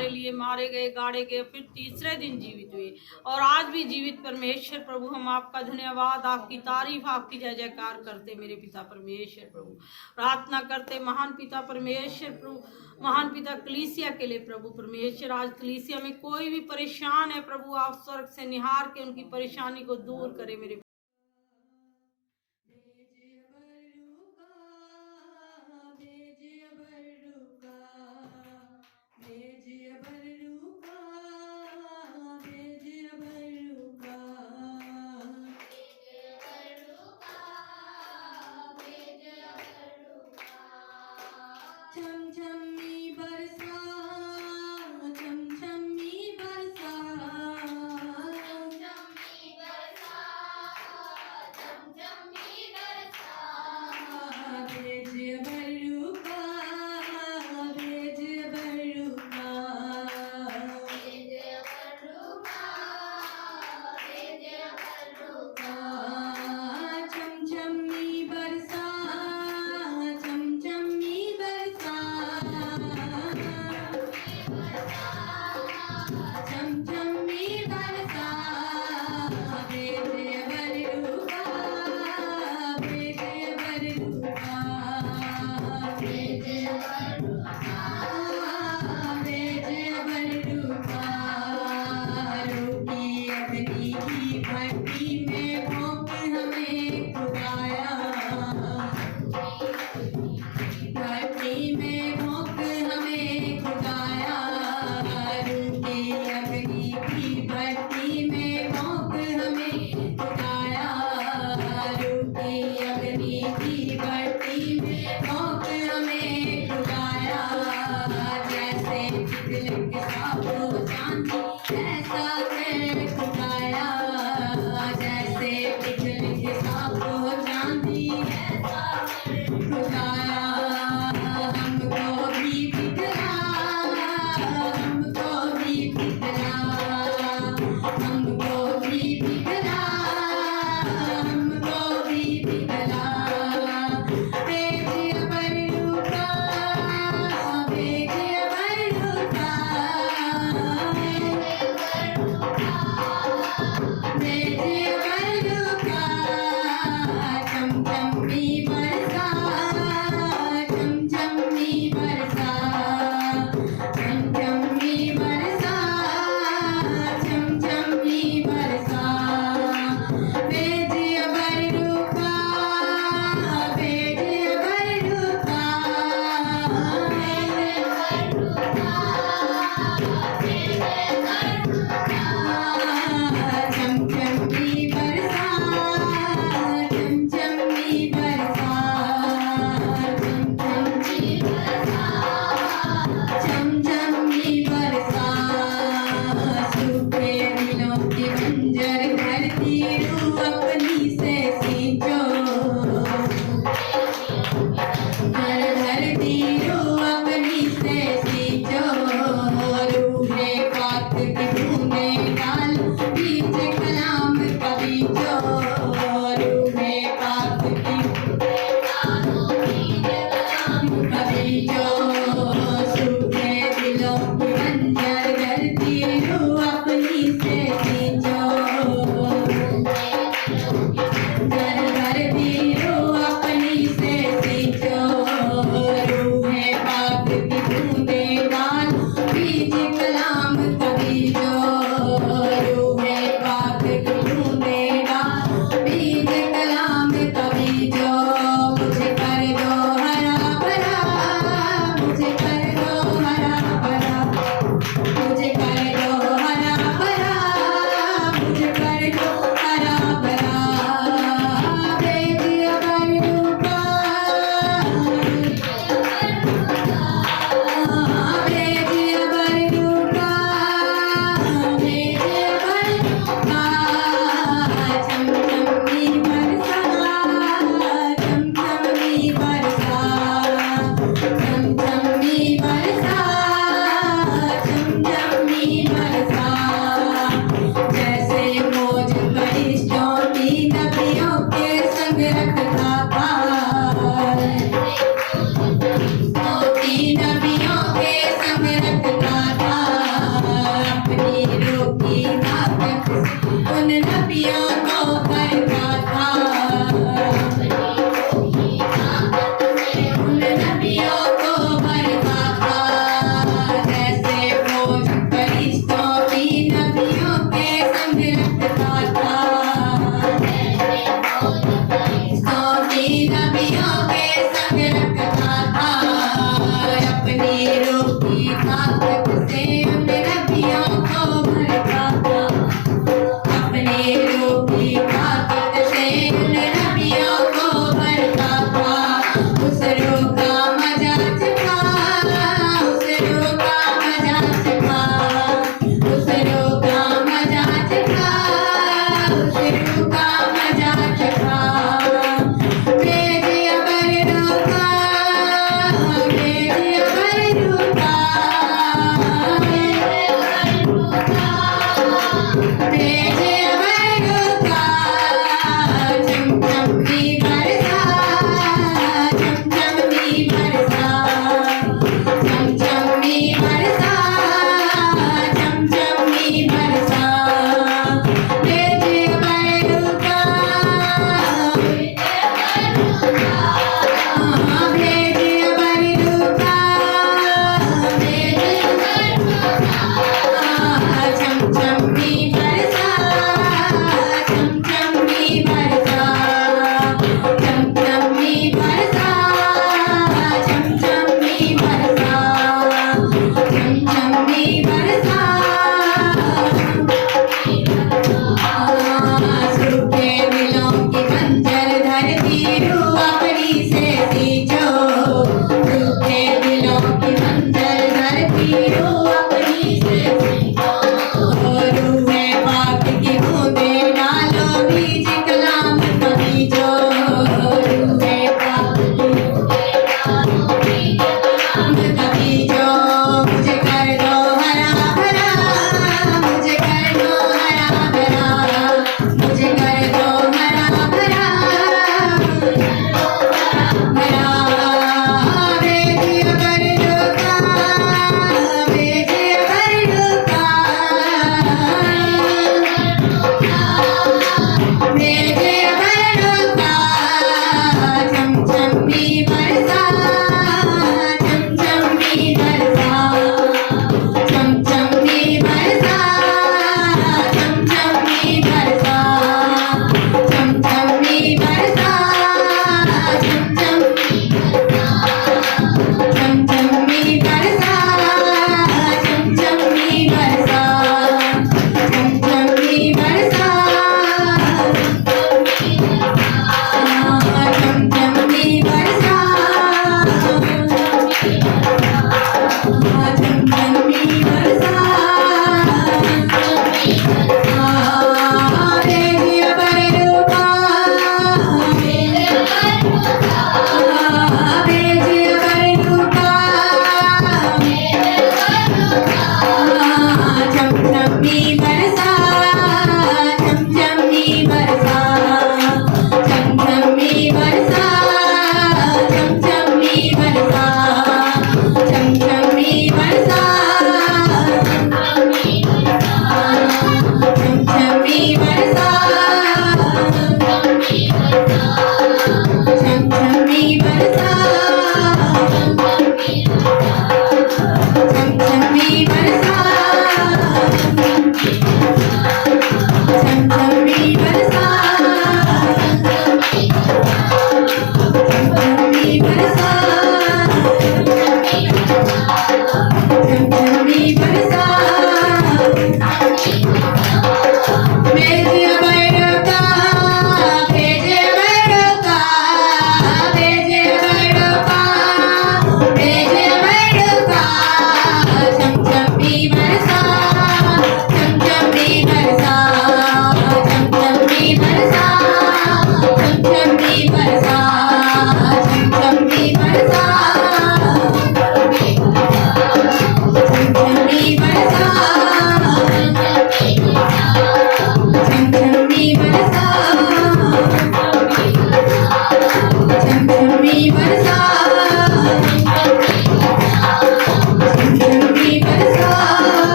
हमारे लिए मारे गए, गाड़े गए, फिर तीसरे दिन जीवित हुए और आज भी जीवित परमेश्वर प्रभु, हम आपका धन्यवाद, आपकी तारीफ, आपकी जय जयकार करते मेरे पिता परमेश्वर प्रभु। प्रार्थना करते महान पिता परमेश्वर प्रभु, महान पिता कलीसिया के लिए प्रभु परमेश्वर। आज कलीसिया में कोई भी परेशान है प्रभु, आप स्वर्ग से निहार के उनकी परेशानी को दूर करें मेरे। छमछमी बरसा, छमछमी बरसा, छमछमी बरसा,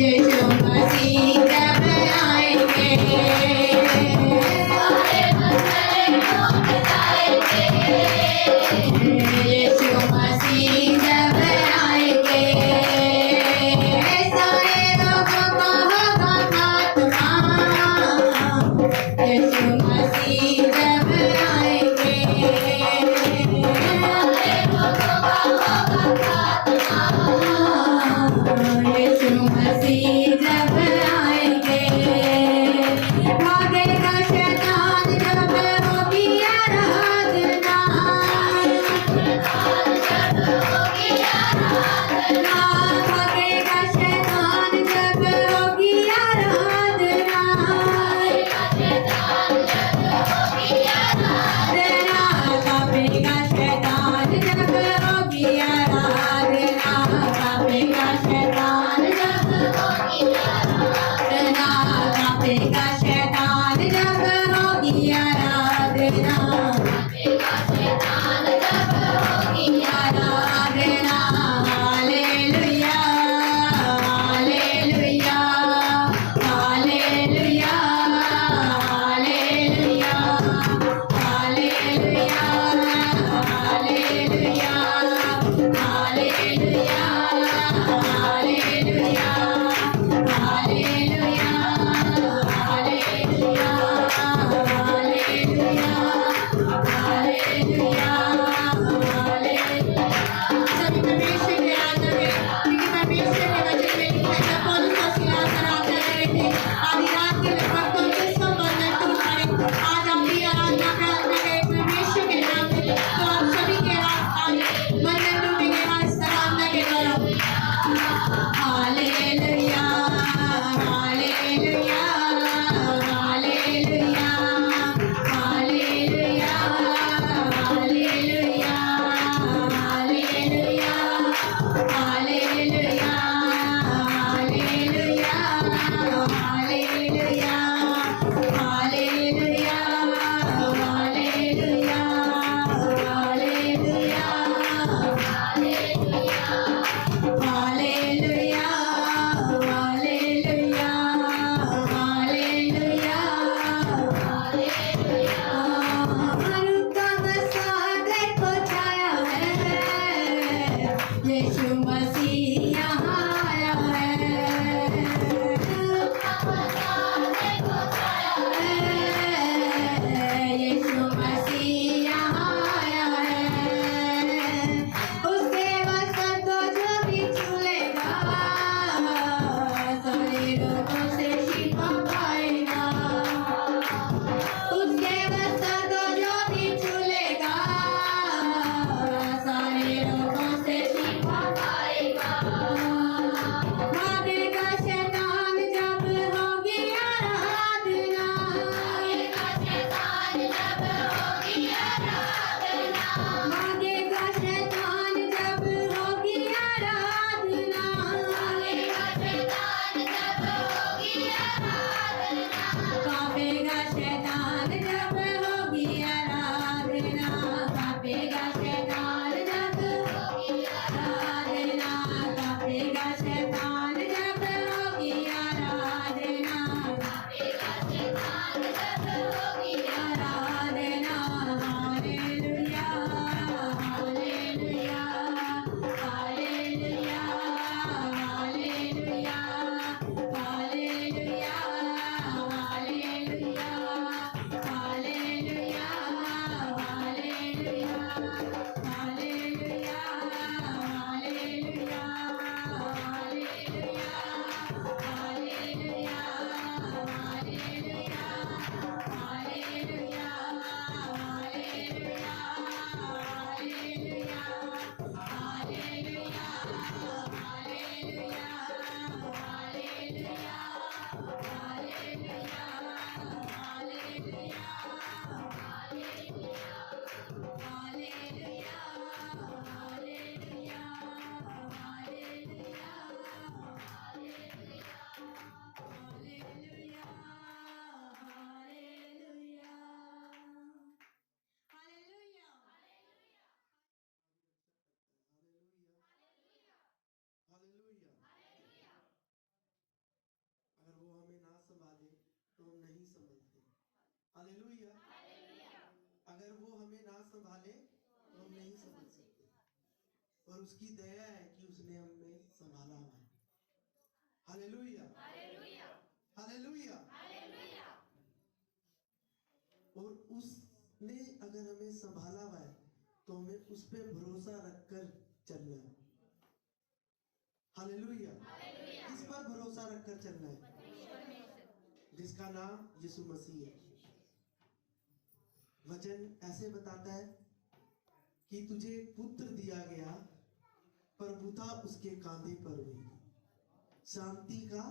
यीशु मसीह जब आएंगे सारे बंधन टूट जाएंगे यीशु मसीह जब आएंगे सारे रोगों का होगा खात्मा यीशु मसीह जब आएंगे सारे रोगों का होगा खात्मा यीशु मसीह संभाले तो हम नहीं समझ सकते, पर उसकी दया है कि उसने हमें संभाला हुआ है। Hallelujah, hallelujah. और उसने अगर हमें संभाला हुआ है तो हमें उस पे भरोसा रखकर चलना है। हालेलुया। किस पर भरोसा रखकर चलना है? जिसका नाम यीशु मसीह है। वचन ऐसे बताता है कि तुझे एक पुत्र दिया गया, प्रभुता उसके कांधे पर हुई, शांति का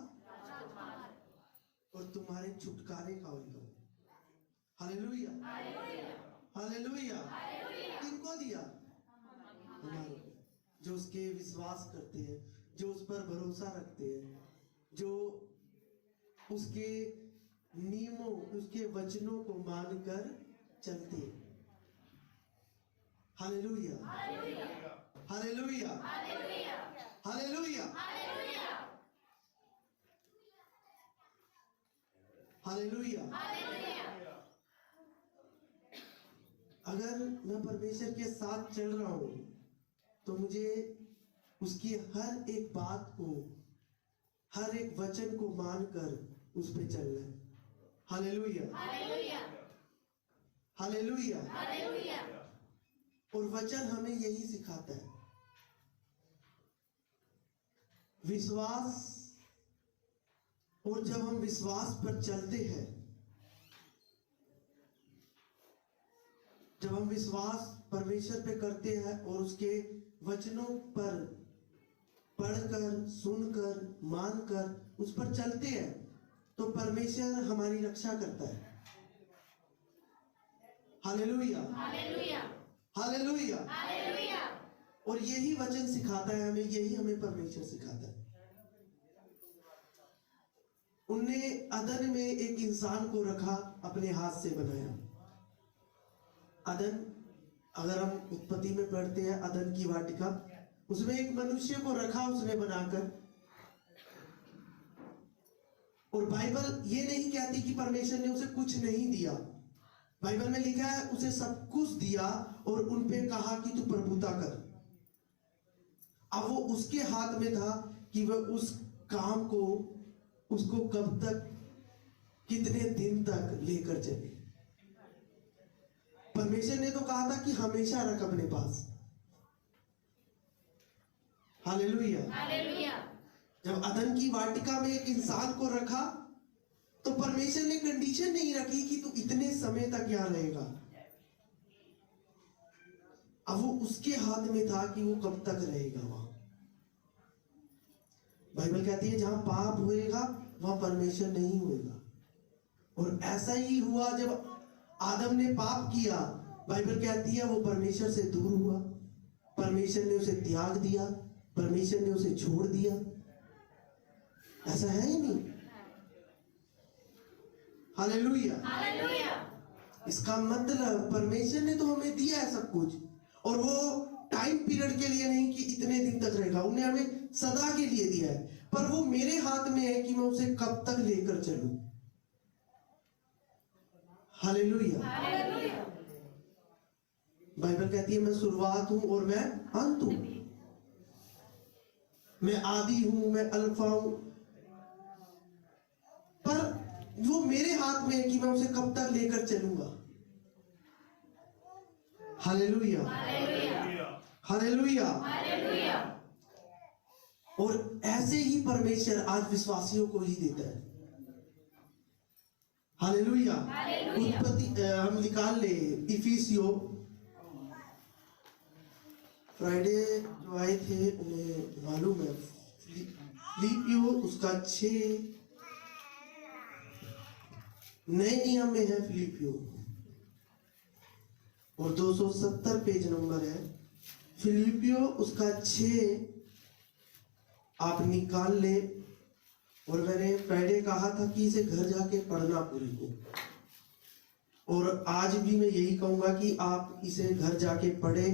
और तुम्हारे छुटकारे का होगा। Hallelujah, hallelujah. किनको दिया? हमारे को, जो उसके विश्वास करते हैं, जो उस पर भरोसा रखते हैं, जो उसके नियमों, उसके वचनों को मानकर चलते हैं। Hallelujah, hallelujah, hallelujah, hallelujah. अगर मैं परमेश्वर के साथ चल रहा हूं तो मुझे उसकी हर एक बात को, हर एक वचन को मानकर उस पे चलना है। Hallelujah, hallelujah. और वचन हमें यही सिखाता है, विश्वास। और जब हम विश्वास पर चलते हैं, जब हम विश्वास परमेश्वर पे करते हैं और उसके वचनों पर पढ़कर, सुनकर, मानकर उस पर चलते हैं, तो परमेश्वर हमारी रक्षा करता है। Hallelujah, hallelujah. और यही वचन सिखाता है हमें, यही हमें परमेश्वर सिखाता है। उनने अदन में एक इंसान को रखा, अपने हाथ से बनाया। अदन, अगर हम उत्पत्ति में पढ़ते हैं अदन की वाटिका, उसमें एक मनुष्य को रखा उसने बनाकर। और बाइबल ये नहीं कहती कि परमेश्वर ने उसे कुछ नहीं दिया। बाइबल में लिखा है उसे सब कुछ दिया और उन पे कहा कि तू प्रभुता कर। अब वो उसके हाथ में था कि वह उस काम को, उसको कब तक, कितने दिन तक लेकर चले। परमेश्वर ने तो कहा था कि हमेशा रख अपने पास। हालेलुया। जब अदन की वाटिका में एक इंसान को रखा तो परमेश्वर ने कंडीशन नहीं रखी कि तू इतने समय तक यहां रहेगा। अब वो उसके हाथ में था कि वो कब तक रहेगा वहां। बाइबल कहती है जहां पाप होएगा वहां परमेश्वर नहीं होएगा। और ऐसा ही हुआ जब आदम ने पाप किया। बाइबल कहती है वो परमेश्वर से दूर हुआ, परमेश्वर ने उसे त्याग दिया, परमेश्वर ने उसे छोड़ दिया। ऐसा है ही नहीं। हालेलुया। इसका मतलब परमेश्वर ने तो हमें दिया है सब कुछ, और वो टाइम पीरियड के लिए नहीं कि इतने दिन तक रहेगा, उन्हें हमें सदा के लिए दिया है। पर वो मेरे हाथ में है कि मैं उसे कब तक लेकर चलूं। हालेलुया। बाइबल कहती है मैं शुरुआत हूं और मैं अंत हूं, मैं आदि हूं, मैं अल्फा हूं। पर वो मेरे हाथ में है कि मैं उसे कब तक लेकर चलूंगा। Hallelujah, hallelujah. और ऐसे ही परमेश्वर आज विश्वासियों को ही देता है। हालेलुया। उत्पत्ति हम निकाल ले, इफिसियो, फ्राइडे जो आए थे उन्हें मालूम है, फिलिपियो उसका 6 नए नियम में है फिलिपियो, और 270 पेज नंबर है। फिलिपियो उसका 6 आप निकाल ले। और मैंने फ्राइडे कहा था कि इसे घर जाके पढ़ना पूरी को, और आज भी मैं यही कहूंगा कि आप इसे घर जाके पढ़ें,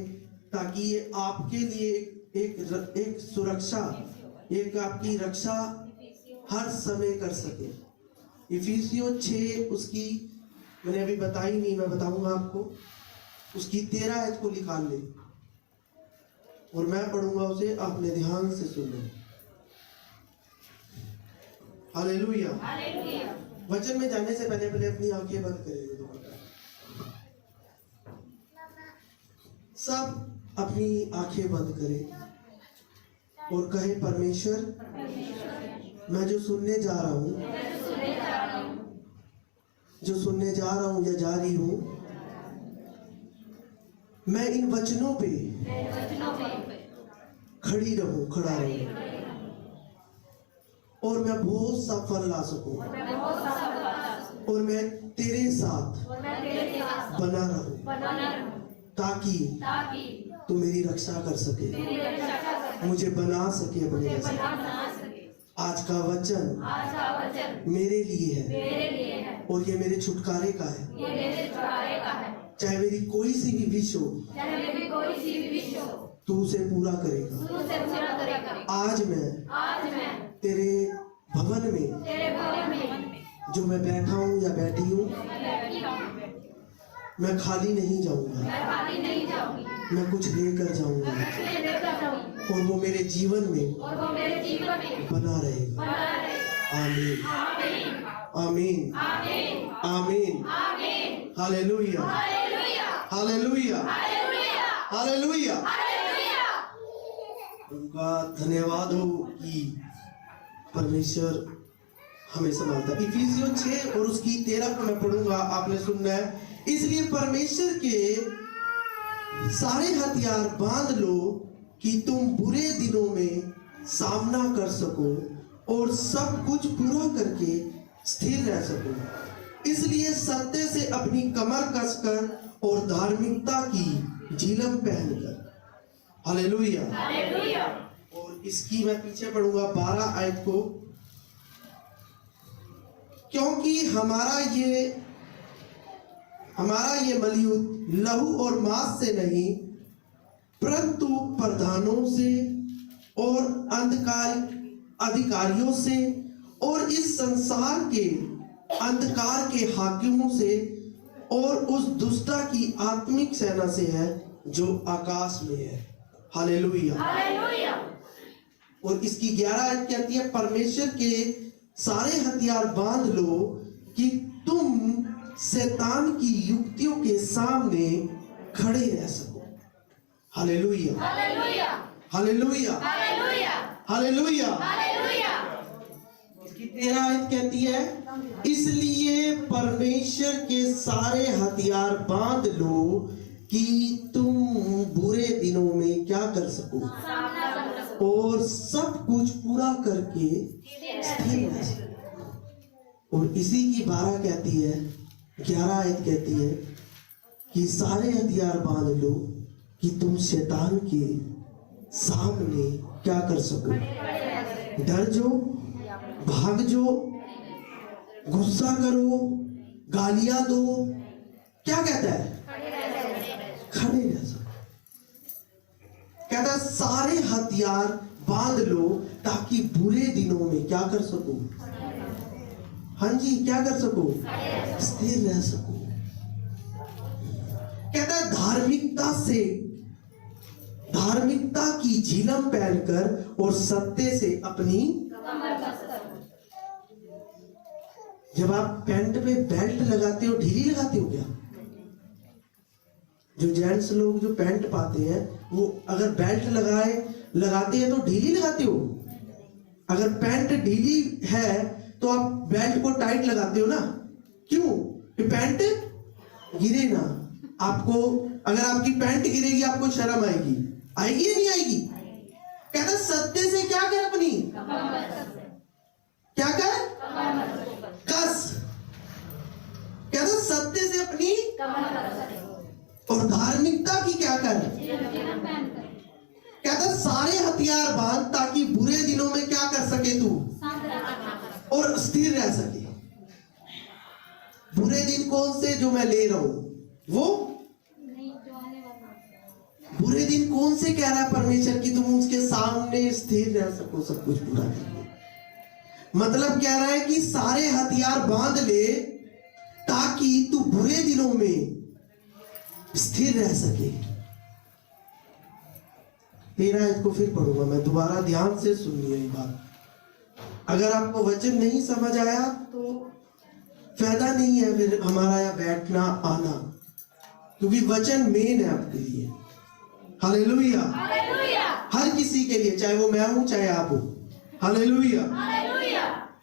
ताकि ये आपके लिए एक सुरक्षा, एक आपकी रक्षा हर समय कर सके। इफिसियो 6 उसकी मैंने अभी बताई नहीं, मैं बताऊंगा आपको। उसकी 13 आयत को निकाल ले और मैं पढ़ूंगा उसे, अपने ध्यान से सुन लो। हालेलुया। वचन में जाने से पहले पहले अपनी आंखें बंद करेंगे। सब अपनी आंखें बंद करें और कहे, परमेश्वर मैं जो सुनने जा रहा हूं या जा रही हूं, मैं इन वचनों पे खड़ा रहूं और मैं बहुत सा फल ला सकूं और मैं तेरे साथ बना रहूं ताकि तू मेरी रक्षा कर सके, मुझे बना सके अपने जैसा। आज का वचन मेरे लिए है और ये मेरे छुटकारे का है। चाहे मेरी कोई सी भी विश हो, तू उसे पूरा करेगा। आज मैं तेरे भवन में जो मैं बैठा हूँ या बैठी हूँ, मैं खाली नहीं जाऊंगा, मैं कुछ लेकर जाऊंगा और वो मेरे जीवन में बना रहेगा। आमीन, आमीन, आमीन। Hallelujah, hallelujah, hallelujah. उनका धन्यवाद हो कि परमेश्वर हमें संभालता। इफिसियों 6 और उसकी 13 को मैं पढ़ूंगा, आपने सुनना है। इसलिए परमेश्वर के सारे हथियार बांध लो कि तुम बुरे दिनों में सामना कर सको और सब कुछ पूरा करके स्थिर रह सको। इसलिए सत्य से अपनी कमर कसकर और धार्मिकता की झिलम पहनकर। Hallelujah, hallelujah. और इसकी मैं पीछे पढ़ूंगा 12 आयत को। क्योंकि हमारा ये बलियुद्ध लहू और मांस से नहीं, परंतु प्रधानों से और अधिकारियों से और इस संसार के अंधकार के हाकिमों से और उस दुष्टता की आत्मिक सेना से है जो आकाश में है। Hallelujah, hallelujah. और इसकी 11 आयत कहती है, परमेश्वर के सारे हथियार बांध लो कि तुम शैतान की युक्तियों के सामने खड़े रह सको। Hallelujah, hallelujah, hallelujah, hallelujah, hallelujah. इसकी 13 आयत कहती है, इसलिए परमेश्वर के सारे हथियार बांध लो कि तुम बुरे दिनों में क्या कर सको और सब कुछ पूरा करके स्थिर रह सको। और इसी की 12 कहती है, 11 आयत कहती है कि सारे हथियार बांध लो कि तुम शैतान के सामने क्या कर सको, डर जो, भाग जो, गुस्सा करो, गालियां दो, क्या कहता है, खड़े रह सको। कहता है सारे हथियार बांध लो ताकि बुरे दिनों में क्या कर सको, हाँ जी, क्या कर सको, स्थिर रह सको। कहता है धार्मिकता की झिलम पहनकर और सत्य से अपनी। जब आप पैंट पे बेल्ट लगाते हो, ढीली लगाते हो क्या? जो जेंट्स लोग जो पैंट पाते हैं, वो अगर बेल्ट लगाते हैं तो ढीली लगाते हो। अगर पैंट ढीली है तो आप बेल्ट को टाइट लगाते हो ना, क्यों? कि पैंट गिरे ना। आपको अगर आपकी पैंट गिरेगी आपको शर्म आएगी या नहीं आएगी? कहता सत्य से क्या कर, अपनी क्या कर, कस। कहता सत्य से अपनी और धार्मिकता की क्या कर। कहता सारे हथियार बांध ताकि बुरे दिनों में क्या कर सके तू और स्थिर रह सके। बुरे दिन कौन से जो मैं ले रहा हूं, वो बुरे दिन कौन से कह रहा है परमेश्वर की तुम उसके सामने स्थिर रह सको, सब कुछ पूरा करके। मतलब कह रहा है कि सारे हथियार बांध ले ताकि तू बुरे दिनों में स्थिर रह सके। 13 आयत को फिर पढ़ूंगा मैं, दोबारा ध्यान से सुनिए ये बात। अगर आपको वचन नहीं समझ आया तो फायदा नहीं है फिर हमारा यहाँ बैठना आना, क्योंकि वचन मेन है आपके लिए। हालेलुया, हर किसी के लिए, चाहे वो मैं हूं चाहे आप हो। हालेलुया।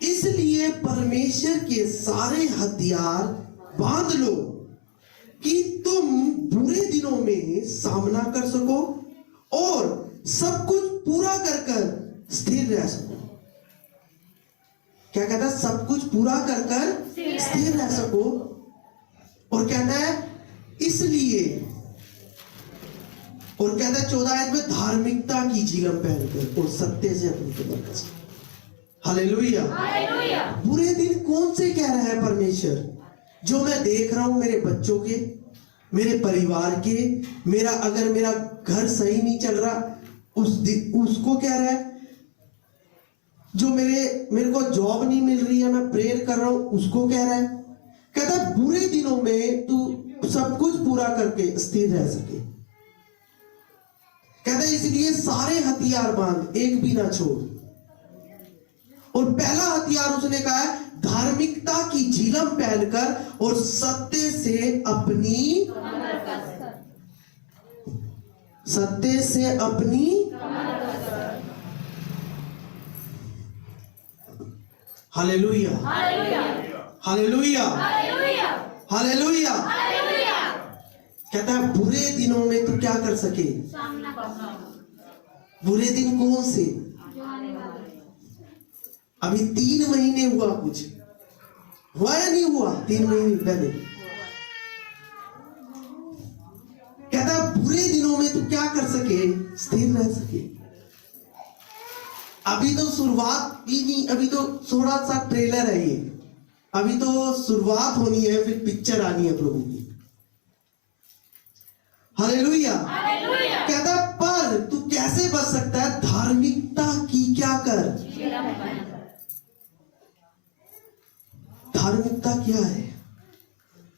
इसलिए परमेश्वर के सारे हथियार बांध लो कि तुम बुरे दिनों में सामना कर सको और सब कुछ पूरा कर कर स्थिर रह सको। क्या कहता है? सब कुछ पूरा कर कर स्थिर रह सको। और कहता है इसलिए, और कहता है 14 आयत में, धार्मिकता की झिलम पहनकर और सत्य से अपनी कमर कस। हालेलुया। बुरे दिन कौन से कह रहा है परमेश्वर? जो मैं देख रहा हूं मेरे बच्चों के, मेरे परिवार के, अगर मेरा घर सही नहीं चल रहा उसको कह रहा है। जो मेरे को जॉब नहीं मिल रही है, मैं प्रेयर कर रहा हूं, उसको कह रहा है। कहता है बुरे दिनों में तू सब कुछ पूरा करके स्थिर रह सके। कहता है इसलिए सारे हथियार बांध, एक भी ना छोड़। और पहला हथियार उसने कहा है धार्मिकता की झिलम पहनकर और सत्य से अपनी हालेलुया, हालेलुया, हालेलुया। कहता है बुरे दिनों में तू क्या कर सके? बुरे दिन कौन से? अभी 3 महीने हुआ, कुछ हुआ या नहीं हुआ? 3 महीने पहले कहता बुरे दिनों में तू क्या कर सके? स्थिर रह सके। अभी तो शुरुआत भी नहीं, अभी तो थोड़ा सा ट्रेलर है ये, अभी तो शुरुआत होनी है, फिर पिक्चर आनी है प्रभु की। हालेलुया। कहता पर तू कैसे बच सकता है? धार्मिकता की क्या कर? धार्मिकता क्या है?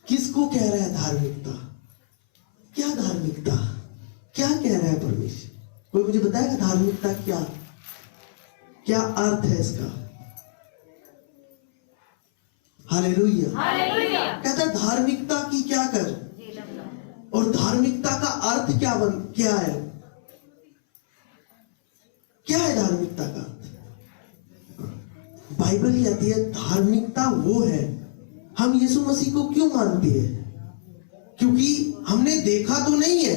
किसको कह रहा है धार्मिकता? क्या धार्मिकता? क्या कह रहा है परमेश्वर? कोई मुझे बताएगा धार्मिकता क्या अर्थ है इसका? हालेलुया। कहता धार्मिकता की क्या कर? और धार्मिकता का अर्थ क्या है? क्या है धार्मिकता का? बाइबल कहती है धार्मिकता वो है, हम यीशु मसीह को क्यों मानते हैं? क्योंकि हमने देखा तो नहीं है,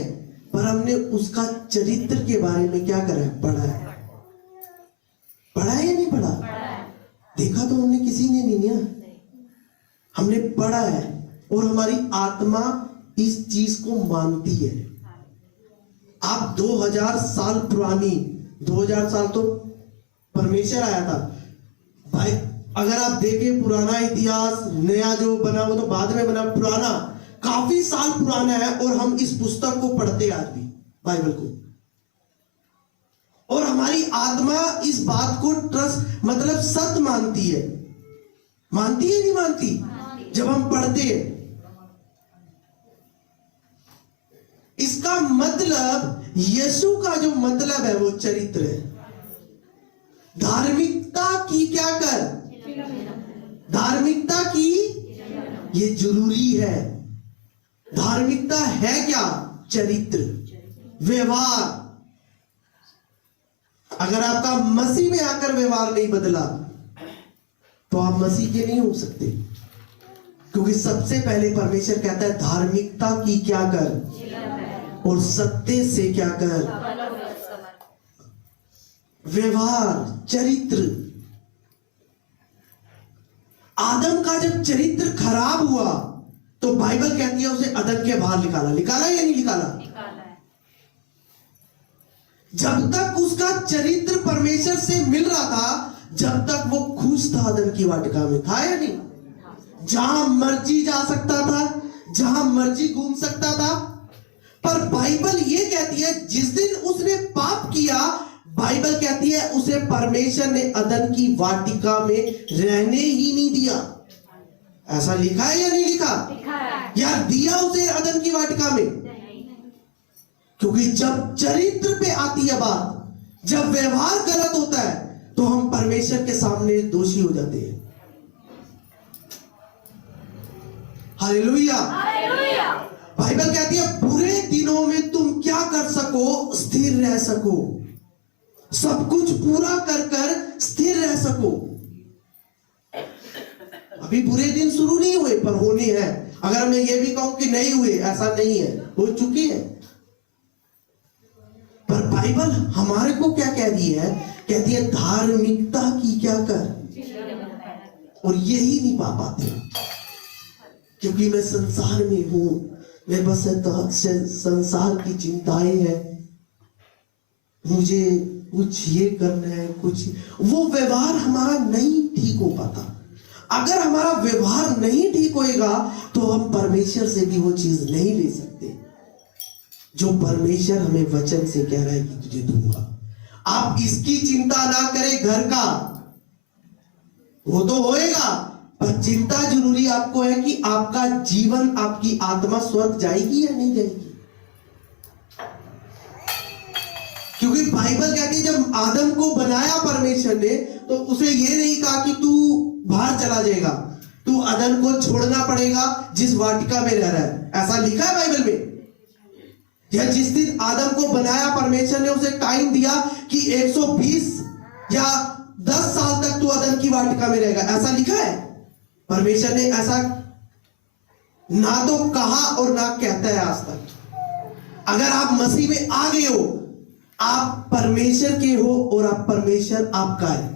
पर हमने उसका चरित्र के बारे में क्या करा है? पढ़ा है। पढ़ा है या नहीं पढ़ा? देखा तो हमने किसी ने नहीं है, हमने पढ़ा है। और हमारी आत्मा इस चीज को मानती है। आप 2000 साल पुरानी, 2000 साल तो परमेश्वर आया था भाई। अगर आप देखें पुराना इतिहास, नया जो बना वो तो बाद में बना, पुराना काफी साल पुराना है। और हम इस पुस्तक को पढ़ते आज भी, बाइबल को। और हमारी आत्मा इस बात को ट्रस्ट, मतलब सत्य मानती है। मानती है नहीं मानती? जब हम पढ़ते हैं, इसका मतलब यीशु का जो मतलब है वो चरित्र है। धार्मिकता की क्या कर? धार्मिकता की ये जरूरी है। धार्मिकता है क्या? चरित्र, व्यवहार। अगर आपका मसीह में आकर व्यवहार नहीं बदला तो आप मसीह के नहीं हो सकते। क्योंकि सबसे पहले परमेश्वर कहता है धार्मिकता की क्या कर और सत्य से क्या कर? व्यवहार, चरित्र। आदम का जब चरित्र खराब हुआ तो बाइबल कहती है उसे अदन के बाहर निकाला या नहीं निकाला? जब तक उसका चरित्र परमेश्वर से मिल रहा था, जब तक वो खुश था अदन की वाटिका में, था या नहीं? जहां मर्जी जा सकता था, जहां मर्जी घूम सकता था। पर बाइबल ये कहती है जिस दिन उसने पाप किया, बाइबल कहती है उसे परमेश्वर ने अदन की वाटिका में रहने ही नहीं दिया। ऐसा लिखा है या नहीं लिखा? यार दिया उसे अदन की वाटिका में। क्योंकि जब चरित्र पे आती है बात, जब व्यवहार गलत होता है, तो हम परमेश्वर के सामने दोषी हो जाते हैं। हालेलुया। बाइबल कहती है बुरे दिनों में तुम क्या कर सको, स्थिर रह सको, सब कुछ पूरा कर कर स्थिर रह सको। अभी बुरे दिन शुरू नहीं हुए, पर होने हैं। अगर मैं ये भी कहूं कि नहीं हुए, ऐसा नहीं है, हो चुकी है। पर बाइबल हमारे को क्या कह रही है? कहती है धार्मिकता की क्या कर, और यही नहीं पा पाते क्योंकि मैं संसार में हूं, मेरे पास संसार की चिंताएं हैं, मुझे कुछ ये करना है, कुछ वो व्यवहार हमारा नहीं ठीक हो पाता। अगर हमारा व्यवहार नहीं ठीक होएगा तो हम परमेश्वर से भी वो चीज नहीं ले सकते जो परमेश्वर हमें वचन से कह रहा है कि तुझे दूंगा। आप इसकी चिंता ना करें घर का, वो तो होएगा, पर चिंता जरूरी आपको है कि आपका जीवन, आपकी आत्मा स्वर्ग जाएगी या नहीं जाएगी। क्योंकि बाइबल कहती है जब आदम को बनाया परमेश्वर ने, तो उसे ये नहीं कहा कि तू बाहर चला जाएगा, तू आदम को छोड़ना पड़ेगा जिस वाटिका में रह रहा है। ऐसा लिखा है बाइबल में। या जिस दिन आदम को बनाया परमेश्वर ने उसे टाइम दिया कि 120 या 10 साल तक तू आदम की वाटिका में रहेगा, ऐसा लिखा है। परमेश्वर ने ऐसा ना तो कहा और ना कहता है आज तक। अगर आप मसीह में आ गए हो, आप परमेश्वर के हो और आप परमेश्वर आपका है।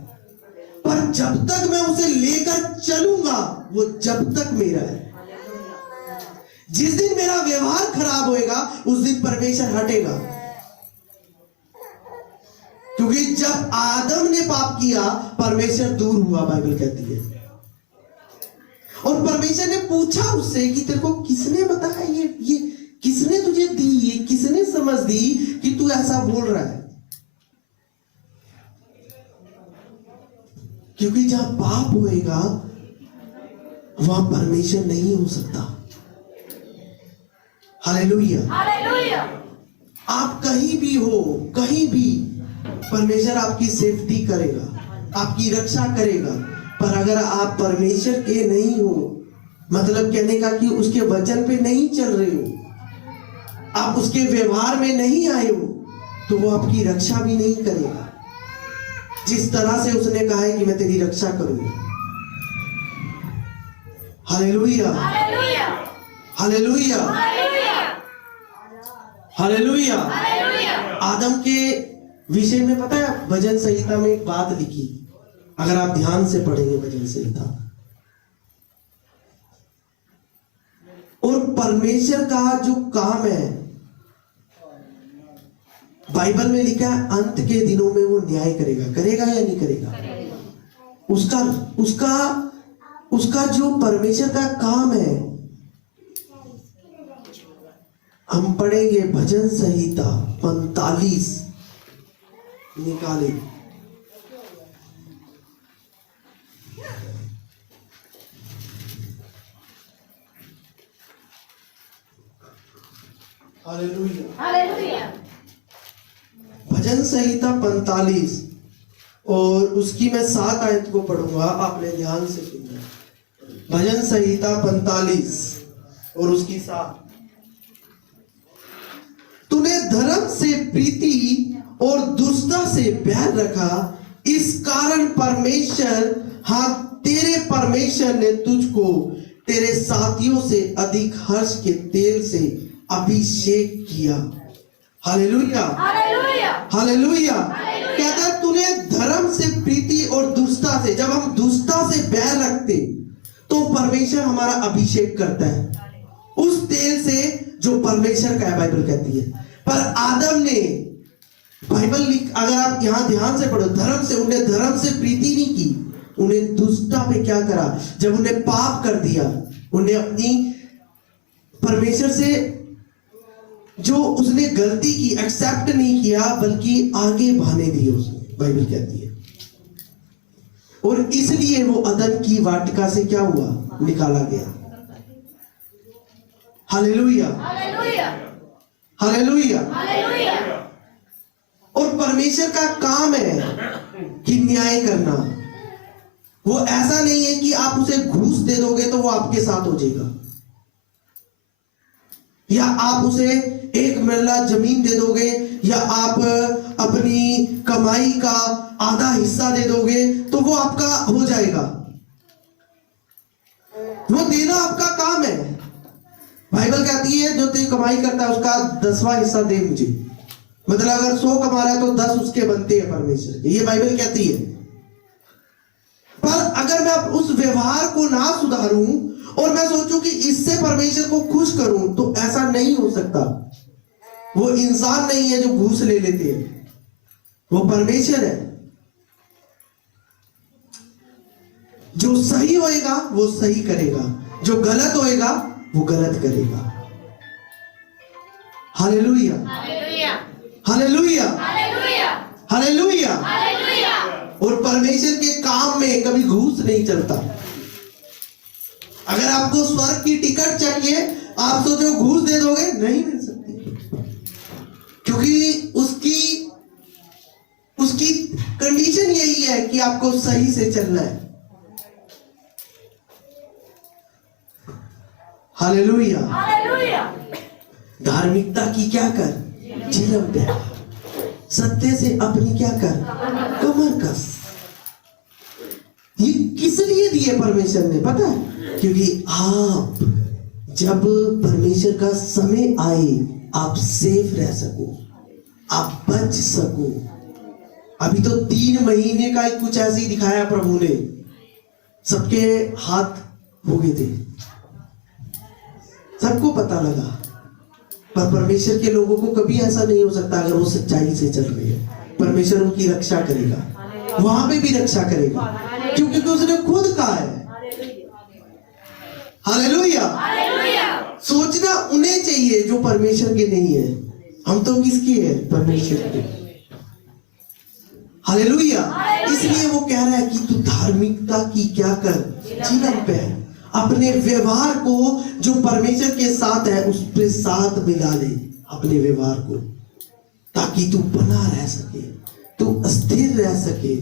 पर जब तक मैं उसे लेकर चलूंगा, वो जब तक मेरा है। जिस दिन मेरा व्यवहार खराब होएगा, उस दिन परमेश्वर हटेगा। क्योंकि जब आदम ने पाप किया, परमेश्वर दूर हुआ, बाइबल कहती है। और परमेश्वर ने पूछा उससे कि तेरे को किसने बताया, ये किसने तुझे दी, ये किसने समझ दी कि तू ऐसा बोल रहा है। क्योंकि जहां पाप होएगा वहां परमेश्वर नहीं हो सकता। हालेलुया। आप कहीं भी हो, कहीं भी परमेश्वर आपकी सेफ्टी करेगा, आपकी रक्षा करेगा। पर अगर आप परमेश्वर के नहीं हो, मतलब कहने का कि उसके वचन पे नहीं चल रहे हो, आप उसके व्यवहार में नहीं आए हो, तो वो आपकी रक्षा भी नहीं करेगा जिस तरह से उसने कहा है कि मैं तेरी रक्षा करूंगा। Hallelujah, hallelujah, hallelujah. आदम के विषय में पता है भजन संहिता में एक बात लिखी, अगर आप ध्यान से पढ़ेंगे भजन संहिता, और परमेश्वर का जो काम है, बाइबल में लिखा है अंत के दिनों में वो न्याय करेगा। करेगा या नहीं करेगा? उसका जो परमेश्वर का काम है, हम पढ़ेंगे भजन संहिता 45 निकाले। हालेलुया। भजन संहिता 45 और उसकी मैं 7 आयत को पढ़ूंगा, आपने ध्यान से सुनना। भजन संहिता 45 और उसकी 7। तूने धर्म से प्रीति और दुष्टता से बैर रखा, इस कारण परमेश्वर, हाँ तेरे परमेश्वर ने तुझको तेरे साथियों से अधिक हर्ष के तेल से अभिषेक किया। Hallelujah, hallelujah. कहता है तूने धर्म से प्रीति और दुष्टता से, जब हम दुष्टता से बैर रखते तो परमेश्वर हमारा अभिषेक करता है उस तेल से जो परमेश्वर का है, बाइबल कहती है। पर आदम ने, बाइबल अगर आप यहां ध्यान से पढ़ो, धर्म से, उन्हें धर्म से प्रीति नहीं की, उन्हें दुष्टता पे क्या करा, जब उन्हें पाप कर दिया, उन्हें अपनी परमेश्वर से जो उसने गलती की एक्सेप्ट नहीं किया, बल्कि आगे बहाने दिए उसने, बाइबल कहती है। और इसलिए वो अदन की वाटिका से क्या हुआ, निकाला गया। Hallelujah, hallelujah. हालेलुया। और परमेश्वर का काम है कि न्याय करना। वो ऐसा नहीं है कि आप उसे घूस दे दोगे तो वो आपके साथ हो जाएगा, या आप उसे एक मरला जमीन दे दोगे, या आप अपनी कमाई का आधा हिस्सा दे दोगे तो वो आपका हो जाएगा। वो देना आपका काम है। बाइबल कहती है जो तेरी कमाई करता है उसका 10वां हिस्सा दे मुझे। मतलब अगर 100 कमा रहा है तो 10 उसके बनते हैं परमेश्वर के, ये बाइबल कहती है। पर अगर मैं उस व्यवहार को ना सुधारूं और मैं सोचूं कि इससे परमेश्वर को खुश करूं, तो ऐसा नहीं हो सकता। वो इंसान नहीं है जो घूस ले लेते हैं, वो परमेश्वर है। जो सही होएगा वो सही करेगा, जो गलत होएगा वो गलत करेगा। Hallelujah, hallelujah. Hallelujah, hallelujah. Hallelujah. Hallelujah. और परमेश्वर के काम में कभी घूस नहीं चलता। अगर आपको स्वर्ग की टिकट चाहिए, आप सोचो घूस दे दोगे, नहीं मिल सकती, क्योंकि उसकी कंडीशन यही है कि आपको सही से चलना है। हालेलुया। हालेलुया। धार्मिकता की क्या कर, चिलम पे, सत्य से अपनी क्या कर, कमर कस। ये किस लिए दिए परमेश्वर ने पता है? क्योंकि आप जब परमेश्वर का समय आए आप सेफ रह सको, आप बच सको। अभी तो 3 महीने का कुछ ऐसे ही दिखाया प्रभु ने, सबके हाथ हो गए थे, सबको पता लगा। पर परमेश्वर के लोगों को कभी ऐसा नहीं हो सकता अगर वो सच्चाई से चल रहे हैं। परमेश्वर उनकी रक्षा करेगा, वहां पे भी रक्षा करेगा, क्योंकि उसने खुद कहा है। हालेलुया। हालेलुया। सोचना उन्हें चाहिए जो परमेश्वर के नहीं है। हम तो किसकी है? परमेश्वर के। हालेलुया। इसलिए वो कह रहा है कि तू धार्मिकता की क्या कर, चिलम पे अपने व्यवहार को जो परमेश्वर के साथ है उस पे साथ मिला ले अपने व्यवहार को, ताकि तू बना रह सके, तू स्थिर रह सके।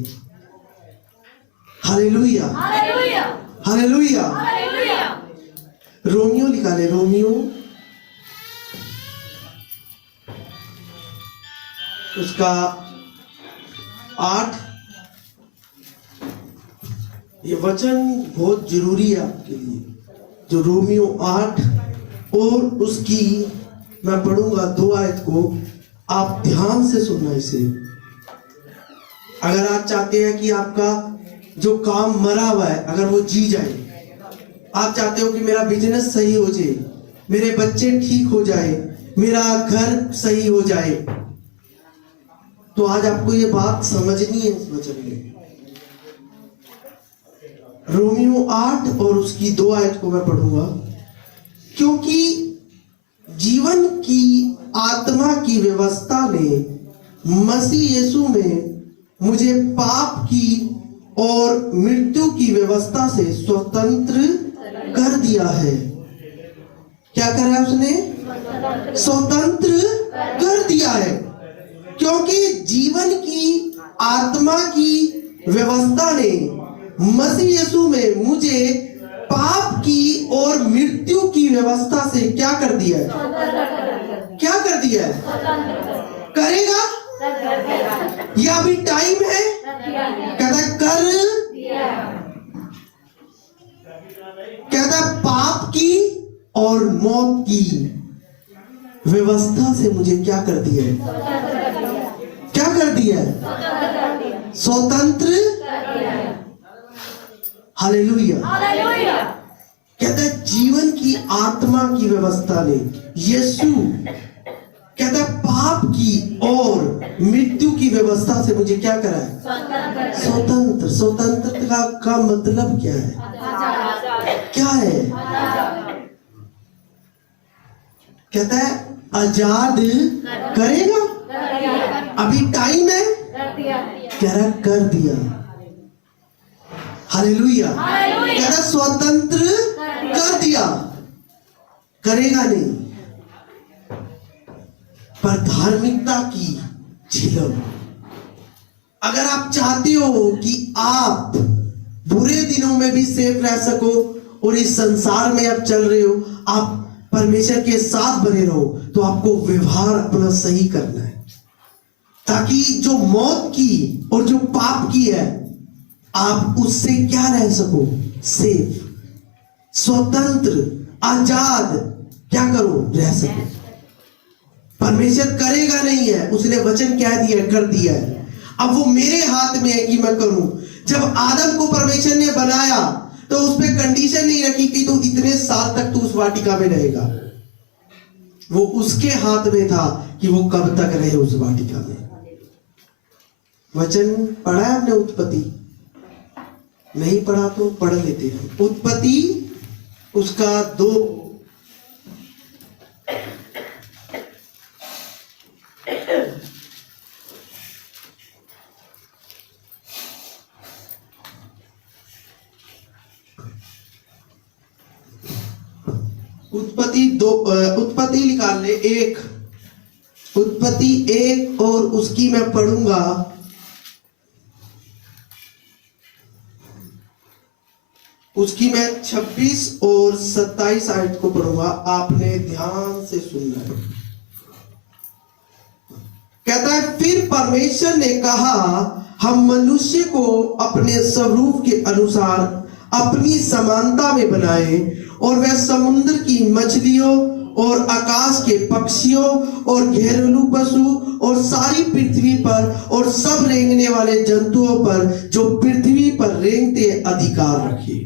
Hallelujah, hallelujah. Hallelujah. Hallelujah. Romeo लिखा ले, रोमियो उसका 8। ये वचन बहुत जरूरी है आपके लिए, जो रोमियो 8 और उसकी मैं पढ़ूंगा 2 आयत को, आप ध्यान से सुनना इसे। अगर आप चाहते हैं कि आपका जो काम मरा हुआ है अगर वो जी जाए, आप चाहते हो कि मेरा बिजनेस सही हो जाए, मेरे बच्चे ठीक हो जाए, मेरा घर सही हो जाए, तो आज आपको ये बात समझनी है इस वचन में। रोमियो 8 और उसकी 2 आयत को मैं पढ़ूंगा। क्योंकि जीवन की आत्मा की व्यवस्था ने मसीह यीशु में मुझे पाप की और मृत्यु की व्यवस्था से स्वतंत्र कर दिया है। क्या करा है उसने? स्वतंत्र कर दिया है। क्योंकि जीवन की आत्मा की व्यवस्था ने मसीह यीशु में मुझे पाप की और मृत्यु की व्यवस्था से क्या कर दिया है? क्या कर दिया है? करेगा? या अभी टाइम है? कहता कर, कहता पाप की और मौत की व्यवस्था से मुझे क्या कर दिया है? क्या कर दिया है? स्वतंत्र। हालेलुया। हालेलुया। कहता है जीवन की आत्मा की व्यवस्था ने यीशु कहता है पाप की और मृत्यु की व्यवस्था से मुझे क्या करा है? स्वतंत्र। स्वतंत्रता का मतलब क्या है? क्या है? कहता है आजाद करेगा। अभी टाइम है? कह रहा कर दिया। हालेलुया। कह रहा स्वतंत्र कर दिया, करेगा नहीं। पर धार्मिकता की झिलम। अगर आप चाहते हो कि आप बुरे दिनों में भी सेफ रह सको और इस संसार में आप चल रहे हो, आप परमेश्वर के साथ बने रहो, तो आपको व्यवहार अपना सही करना है, ताकि जो मौत की और जो पाप की है, आप उससे क्या रह सको, सेफ, स्वतंत्र, आजाद, क्या करो, रह सको। परमेश्वर करेगा नहीं है, उसने वचन कह दिया, कर दिया है। अब वो मेरे हाथ में है कि मैं करूं। जब आदम को परमेश्वर ने बनाया तो उस पर कंडीशन नहीं रखी कि तू इतने साल तक तू उस वाटिका में रहेगा। वो उसके हाथ में था कि वो कब तक रहे उस वाटिका में। वचन पढ़ा है आपने उत्पत्ति? नहीं पढ़ा तो पढ़ लेते हैं। उत्पत्ति उसका 2 उत्पत्ति निकाल ले 1, उत्पत्ति 1 और उसकी मैं पढ़ूंगा उसकी मैं 26 और 27 आयत को पढ़ूंगा। आपने ध्यान से सुनना है। कहता है, फिर परमेश्वर ने कहा, हम मनुष्य को अपने स्वरूप के अनुसार अपनी समानता में बनाए, और वह समुद्र की मछलियों और आकाश के पक्षियों और घरेलू पशु और सारी पृथ्वी पर और सब रेंगने वाले जंतुओं पर जो पृथ्वी पर रेंगते अधिकार रखे।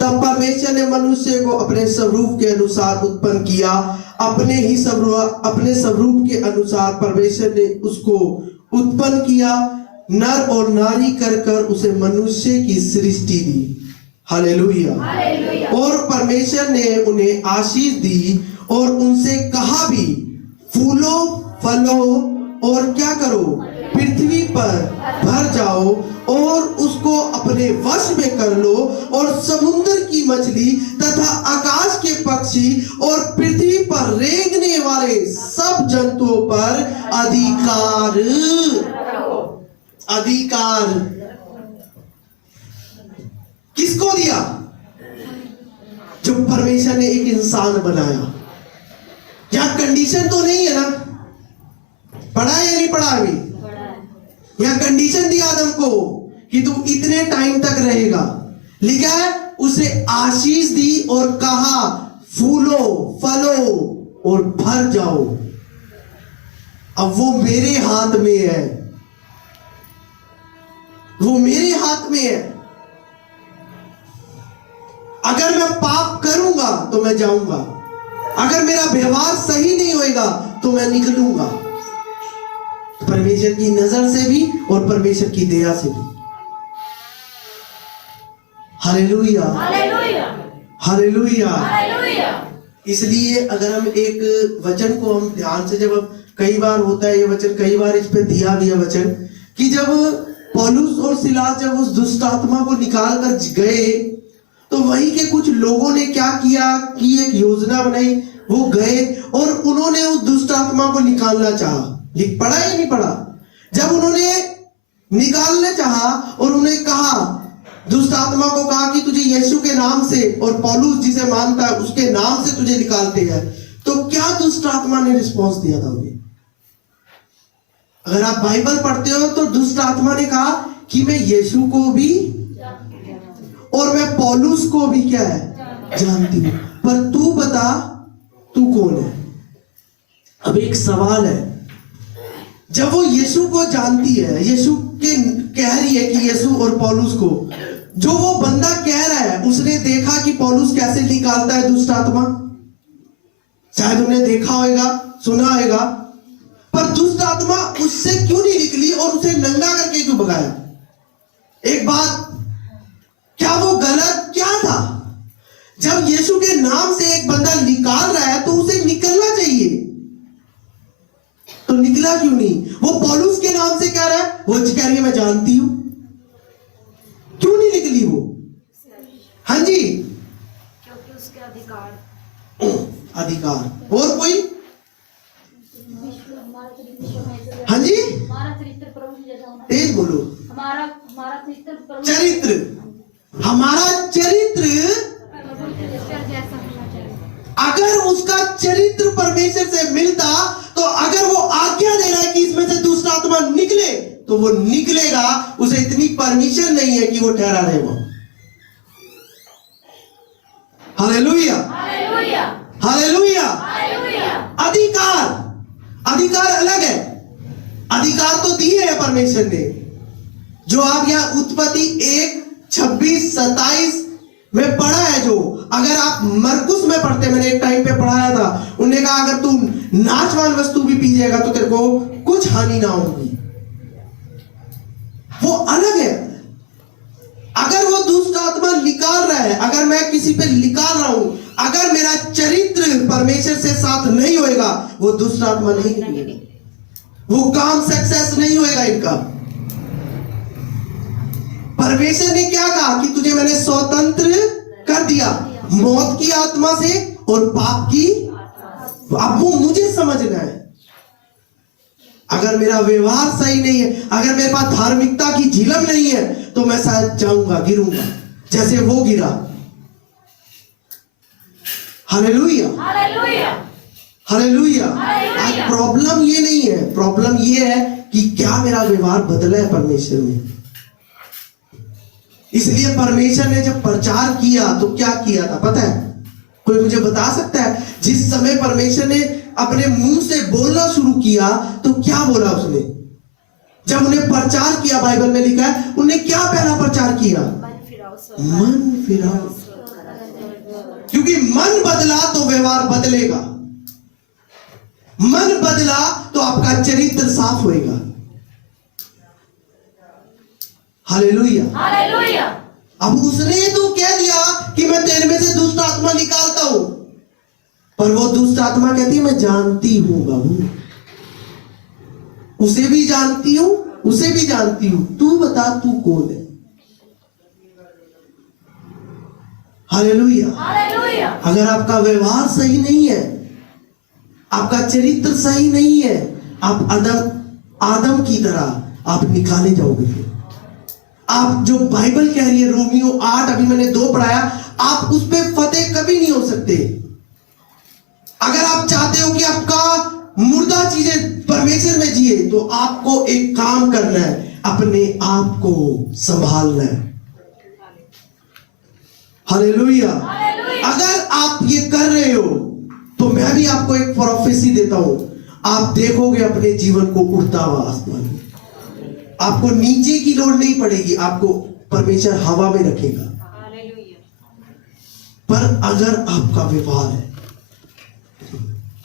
तब परमेश्वर ने मनुष्य को अपने स्वरूप के अनुसार उत्पन्न किया, अपने स्वरूप के अनुसार परमेश्वर ने उसको उत्पन्न किया, नर और नारी कर उसे मनुष्य की सृष्टि दी। हालेलुया। और परमेश्वर ने उन्हें आशीष दी और उनसे कहा भी, फूलो फलो और क्या करो, पृथ्वी पर भर जाओ और उसको अपने वश में कर लो, और समुद्र की मछली तथा आकाश के पक्षी और पृथ्वी पर रेंगने वाले सब जंतुओं पर अधिकार किसको दिया? जो परमेश्वर ने एक इंसान बनाया। यहां कंडीशन तो नहीं है ना? पढ़ा या नहीं पढ़ा? अभी यहां कंडीशन दी आदम को कि तू इतने टाइम तक रहेगा। लिखा है, उसे आशीष दी और कहा, फूलो फलो और भर जाओ। अब वो मेरे हाथ में है, वो मेरे हाथ में है। अगर मैं पाप करूंगा तो मैं जाऊंगा, अगर मेरा व्यवहार सही नहीं होएगा तो मैं निकलूंगा, परमेश्वर की नजर से भी और परमेश्वर की दया से भी। Hallelujah, hallelujah. इसलिए अगर हम एक वचन को हम ध्यान से, जब कई बार होता है ये वचन, कई बार इस पे दिया भी है वचन, कि जब पौलुस और सिलास जब उस दुष्ट आत्मा को निकाल कर गए, तो वहीं के कुछ लोगों ने क्या किया कि एक योजना बनाई। वो गए और उन्होंने उस दुष्ट आत्मा को निकालना चाहा। पढ़ा या नहीं पढ़ा? जब उन्होंने निकालना चाहा और उन्हें कहा, दुष्ट आत्मा को कहा कि तुझे यीशु के नाम से, और पौलुस जिसे मानता है उसके नाम से तुझे निकालते हैं, तो क्या दुष्ट आत्मा ने रिस्पॉन्स दिया था उन्हें? अगर आप बाइबल पढ़ते हो तो दुष्ट आत्मा ने कहा कि मैं यीशु को भी और मैं पौलुस को भी क्या है, जानती हूं, पर तू बता तू कौन है। अब एक सवाल है, जब वो यीशु को जानती है, यीशु के कह रही है कि यीशु और पौलुस को, जो वो बंदा कह रहा है, उसने देखा कि पौलुस कैसे निकालता है दुष्ट आत्मा? शायद उन्होंने देखा होगा, सुना होगा, पर दुष्ट आत्मा उससे क्यों नहीं निकली और उसे नंगा करके क्यों भगाया? एक बात, क्या वो गलत क्या था? जब यीशु के नाम से एक बंदा निकाल रहा है तो उसे निकलना चाहिए, तो निकला क्यों नहीं? वो पौलुस के नाम से कह रहा है, वो कह रही है मैं जानती हूं, क्यों नहीं निकली वो? हाँ जी, क्योंकि उसके अधिकार। अधिकार। और कोई तेज बोलो। हमारा हमारा चरित्र प्रभु चरित्र, हमारा चरित्र परमेश्वर जैसा होना चाहिए। अगर उसका चरित्र परमेश्वर से मिलता तो अगर वो आज्ञा दे रहा है कि इसमें से दुष्ट आत्मा निकले तो वो निकलेगा। उसे इतनी परमिशन नहीं है कि वो ठहरा रहे। वो हालेलुया, हालेलुया, हालेलुया। हालेलुया। अधिकार, अधिकार अलग है। अधिकार तो दिए है परमेश्वर ने। जो आप यहाँ उत्पत्ति 1:26-27 में पढ़ा है, जो अगर आप मरकुस में पढ़ते, मैंने एक टाइम पे पढ़ाया था, उन्होंने कहा अगर तू नाचवान वस्तु भी पी जाएगा तो तेरे को कुछ हानि ना होगी। वो अलग है। अगर वो दुष्ट आत्मा निकाल रहा है, अगर मैं किसी पे निकाल रहा हूं, अगर मेरा चरित्र परमेश्वर से साथ नहीं होएगा, वो दुष्ट आत्मा नहीं निकलेगा, वो काम सक्सेस नहीं होएगा इनका। परमेश्वर ने क्या कहा कि तुझे मैंने स्वतंत्र कर दिया मौत की आत्मा से और पाप की। अब वो मुझे समझना है। अगर मेरा व्यवहार सही नहीं है, अगर मेरे पास धार्मिकता की झिलम नहीं है, तो मैं शायद जाऊंगा, गिरूंगा जैसे वो गिरा। Hallelujah, hallelujah, hallelujah. हालेलुया। आज प्रॉब्लम ये नहीं है, प्रॉब्लम ये है कि क्या मेरा व्यवहार बदला है परमेश्वर में। इसलिए परमेश्वर ने जब प्रचार किया तो क्या किया था पता है? कोई मुझे बता सकता है? जिस समय परमेश्वर ने अपने मुंह से बोलना शुरू किया तो क्या बोला उसने? जब उन्हें प्रचार किया, बाइबल में लिखा है, उन्हें क्या पहला प्रचार किया? मन फिराओ। क्योंकि मन बदला तो व्यवहार बदलेगा। मन बदला तो आपका चरित्र साफ होएगा। Hallelujah, hallelujah. अब उसने तो कह दिया कि मैं तेरे में से दुष्ट आत्मा निकालता हूं, पर वो दुष्ट आत्मा कहती है मैं जानती हूं बाबू, उसे भी जानती हूं, उसे भी जानती हूं, तू बता तू कौन है। हालेलुया। हालेलुया। अगर आपका व्यवहार सही नहीं है, आपका चरित्र सही नहीं है, आप आदम की तरह आप निकाले जाओगे। फिर आप जो बाइबल कह रही है रोमियो 8, अभी मैंने 2 पढ़ाया, आप उस पर फतेह कभी नहीं हो सकते। अगर आप चाहते हो कि आपका मुर्दा चीजें परमेश्वर में जिए तो आपको एक काम करना है, अपने आप को संभालना है। हालेलुया। अगर आप ये कर रहे हो तो मैं भी आपको एक प्रोफेसी देता हूं, आप देखोगे अपने जीवन को उड़ता हुआ आसमान में। आपको नीचे की लोड नहीं पड़ेगी, आपको परमेश्वर हवा में रखेगा। पर अगर आपका व्यवहार है,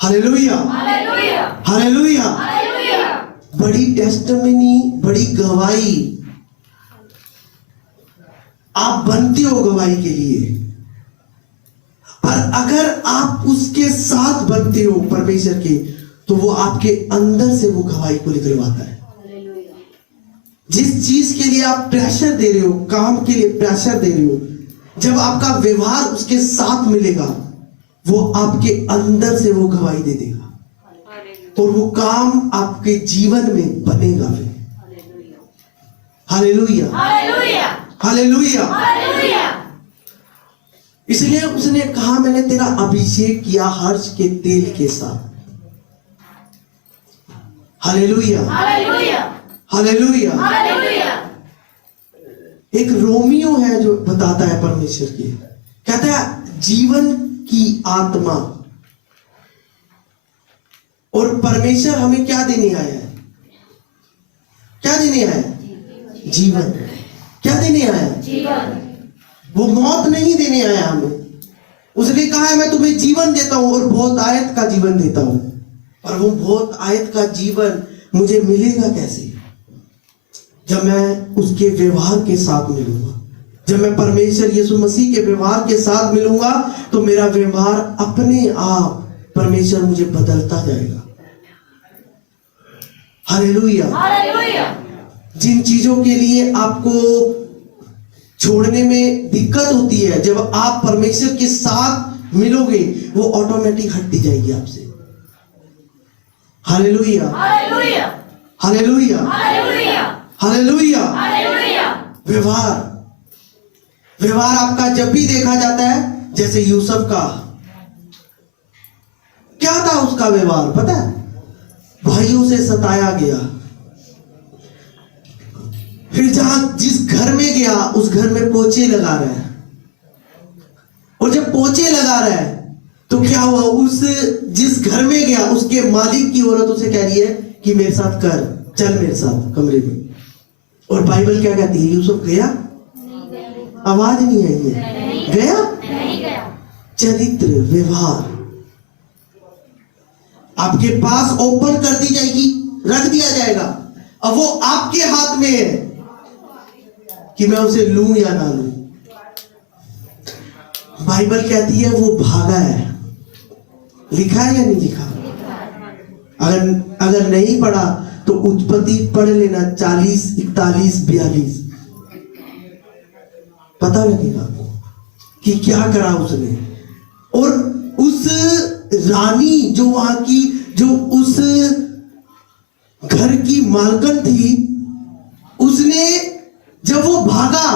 हालेलुया, हालेलुया, हालेलुया, हालेलुया। बड़ी टेस्टिमनी, बड़ी गवाही आप बनते हो गवाही के लिए, पर अगर आप उसके साथ बनते हो परमेश्वर के, तो वो आपके अंदर से वो गवाही को निकलवाता है। जिस चीज के लिए आप प्रेशर दे रहे हो, काम के लिए प्रेशर दे रहे हो, जब आपका व्यवहार उसके साथ मिलेगा, वो आपके अंदर से वो गवाही दे देगा और वो काम आपके जीवन में बनेगा। फिर हालेलुया, हालेलुया, हालेलुया। हालेलुया। इसलिए उसने कहा मैंने तेरा अभिषेक किया हर्ष के तेल के साथ। Hallelujah, hallelujah, hallelujah. हालेलुया। एक रोमियो है जो बताता है परमेश्वर की, कहता है जीवन की आत्मा, और परमेश्वर हमें क्या देने आया है? क्या देने आया है? जीवन। क्या देने आया है? जीवन। वो मौत नहीं देने आया हमें। उसने कहा है मैं तुम्हें जीवन देता हूं और बहुत आयत का जीवन देता हूं। और वो बहुत आयत का जीवन मुझे मिलेगा कैसे? जब मैं उसके व्यवहार के साथ मिलूंगा, जब मैं परमेश्वर यीशु मसीह के व्यवहार के साथ मिलूंगा, तो मेरा व्यवहार अपने आप परमेश्वर मुझे बदलता जाएगा। हालेलुया। हालेलुया। जिन चीजों के लिए आपको छोड़ने में दिक्कत होती है, जब आप परमेश्वर के साथ मिलोगे, वो ऑटोमेटिक हटती जाएगी आपसे। Hallelujah, hallelujah, hallelujah. Hallelujah. Hallelujah. Hallelujah. व्यवहार आपका जब भी देखा जाता है, जैसे यूसुफ का क्या था, उसका व्यवहार पता है, भाइयों से सताया गया, फिर जिस घर में गया उस घर में पोछे लगा रहा है, और जब पोछे लगा रहा है तो क्या हुआ, उस जिस घर में गया उसके मालिक की औरत उसे कह रही है कि मेरे साथ कर, चल मेरे साथ कमरे में। और बाइबल क्या कहती है, यूसुफ गया? आवाज नहीं आई है, गया? नहीं गया। चरित्र, व्यवहार आपके पास ओपन कर दी जाएगी, रख दिया जाएगा, अब वो आपके हाथ में है कि मैं उसे लूं या ना लूं। बाइबल कहती है वो भागा है, लिखा है या नहीं लिखा? अगर नहीं पढ़ा तो उत्पत्ति पढ़ लेना, 40, 41, 42, पता लगेगा कि क्या करा उसने। और उस रानी जो वहां की, जो उस घर की मालकन थी, उसने जब वो भागा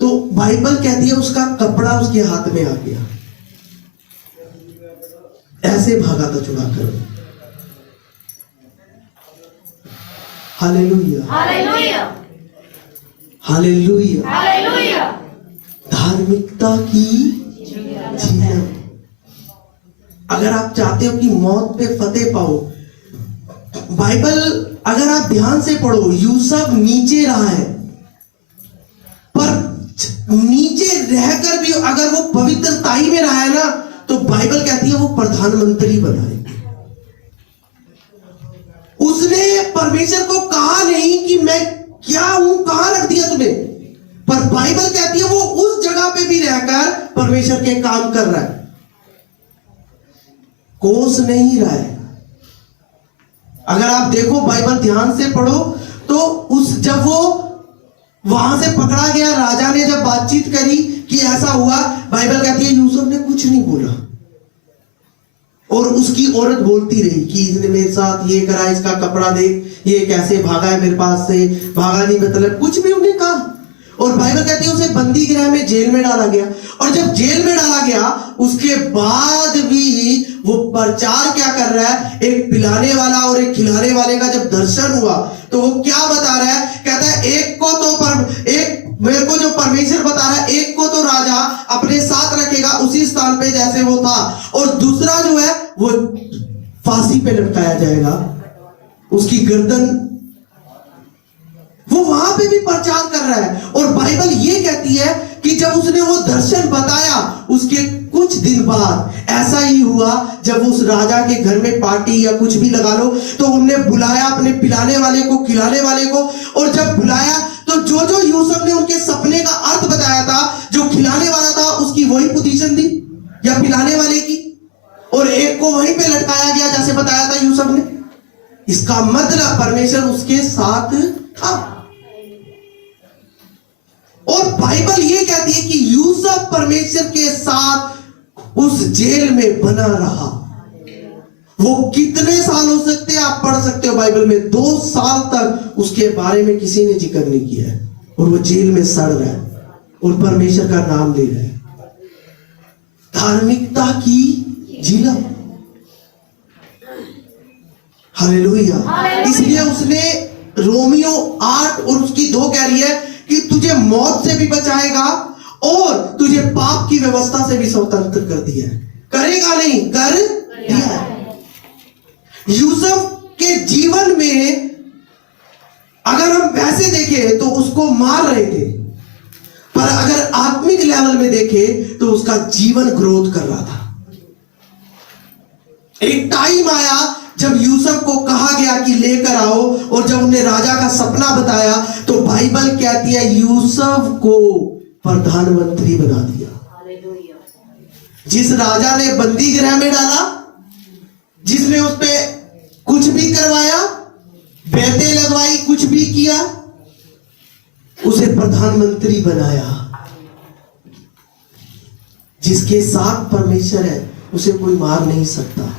तो बाइबल कहती है उसका कपड़ा उसके हाथ में आ गया, ऐसे भागा था चुरा कर। Hallelujah, hallelujah. हालेलुया। हालेलुया। धार्मिकता की जीवन। अगर आप चाहते हो कि मौत पे फतेह पाओ, बाइबल अगर आप ध्यान से पढ़ो, यूसुफ नीचे रहा है, पर नीचे रहकर भी अगर वो पवित्रताई में रहा है ना, तो बाइबल कहती है वो प्रधानमंत्री बना है। उसने परमेश्वर को कहा नहीं कि मैं क्या हूं, कहां रख दिया तुम्हें, पर बाइबल कहती है वो उस जगह पे भी रहकर परमेश्वर के काम कर रहा है, कोस नहीं रहा है। अगर आप देखो बाइबल ध्यान से पढ़ो तो जब वो वहां से पकड़ा गया, राजा ने जब बातचीत करी कि ऐसा हुआ, बाइबल कहती है यूसुफ ने कुछ नहीं बोला, और उसकी औरत बोलती रही कि इसने मेरे साथ ये करा, इसका कपड़ा देख, ये कैसे भागा है मेरे पास से, भागा नहीं, मतलब कुछ भी उन्हें कहा। और बाइबल कहती है उसे बंदी गृह में, जेल में डाला गया, और जब जेल में डाला गया उसके बाद भी वो प्रचार क्या कर रहा है, एक पिलाने वाला और एक खिलाने वाले का जब दर्शन हुआ तो वो क्या बता रहा है, कहता है एक को तो एक मेरे को जो परमेश्वर बता रहा है, एक को तो राजा अपने साथ रखेगा उसी स्थान पे जैसे वो था, और दूसरा जो है वो फांसी पे लटकाया जाएगा, उसकी गर्दन। वो वहां पे भी प्रचार कर रहा है। और बाइबल ये कहती है कि जब उसने वो दर्शन बताया उसके कुछ दिन बाद ऐसा ही हुआ, जब उस राजा के घर में पार्टी या कुछ भी लगा लो, तो उनने बुलाया अपने पिलाने वाले को, खिलाने वाले को, और जब बुलाया तो जो जो यूसुफ ने उनके सपने का अर्थ बताया था, जो खिलाने वाला था उसकी वही पोजीशन थी या पिलाने वाले की, और एक को वहीं पे लटकाया गया जैसे बताया था यूसुफ ने। इसका मतलब परमेश्वर उसके साथ था। और बाइबल ये कहती है कि यूसुफ परमेश्वर के साथ उस जेल में बना रहा। वो कितने साल हो सकते हैं आप पढ़ सकते हो बाइबल में, 2 साल तक उसके बारे में किसी ने जिक्र नहीं किया है, और वो जेल में सड़ रहा है और परमेश्वर का नाम ले रहा है। धार्मिकता की झीलम। हालेलुया। इसलिए उसने रोमियो 8 और उसकी 2 कह रही है कि तुझे मौत से भी बचाएगा और तुझे पाप की व्यवस्था से भी स्वतंत्र कर दिया है। करेगा नहीं, कर दिया है। यूसुफ के जीवन में अगर हम वैसे देखें तो उसको मार रहे थे, पर अगर आत्मिक लेवल में देखें तो उसका जीवन ग्रोथ कर रहा था। एक टाइम आया जब यूसुफ को कहा गया कि लेकर आओ, और जब उन्हें राजा का सपना बताया तो बाइबल कहती है यूसुफ को प्रधानमंत्री बना दिया। जिस राजा ने बंदी गृह में डाला, जिसने उस पे कुछ भी करवाया, बैठे लगवाई, कुछ भी किया, उसे प्रधानमंत्री बनाया। जिसके साथ परमेश्वर है उसे कोई मार नहीं सकता,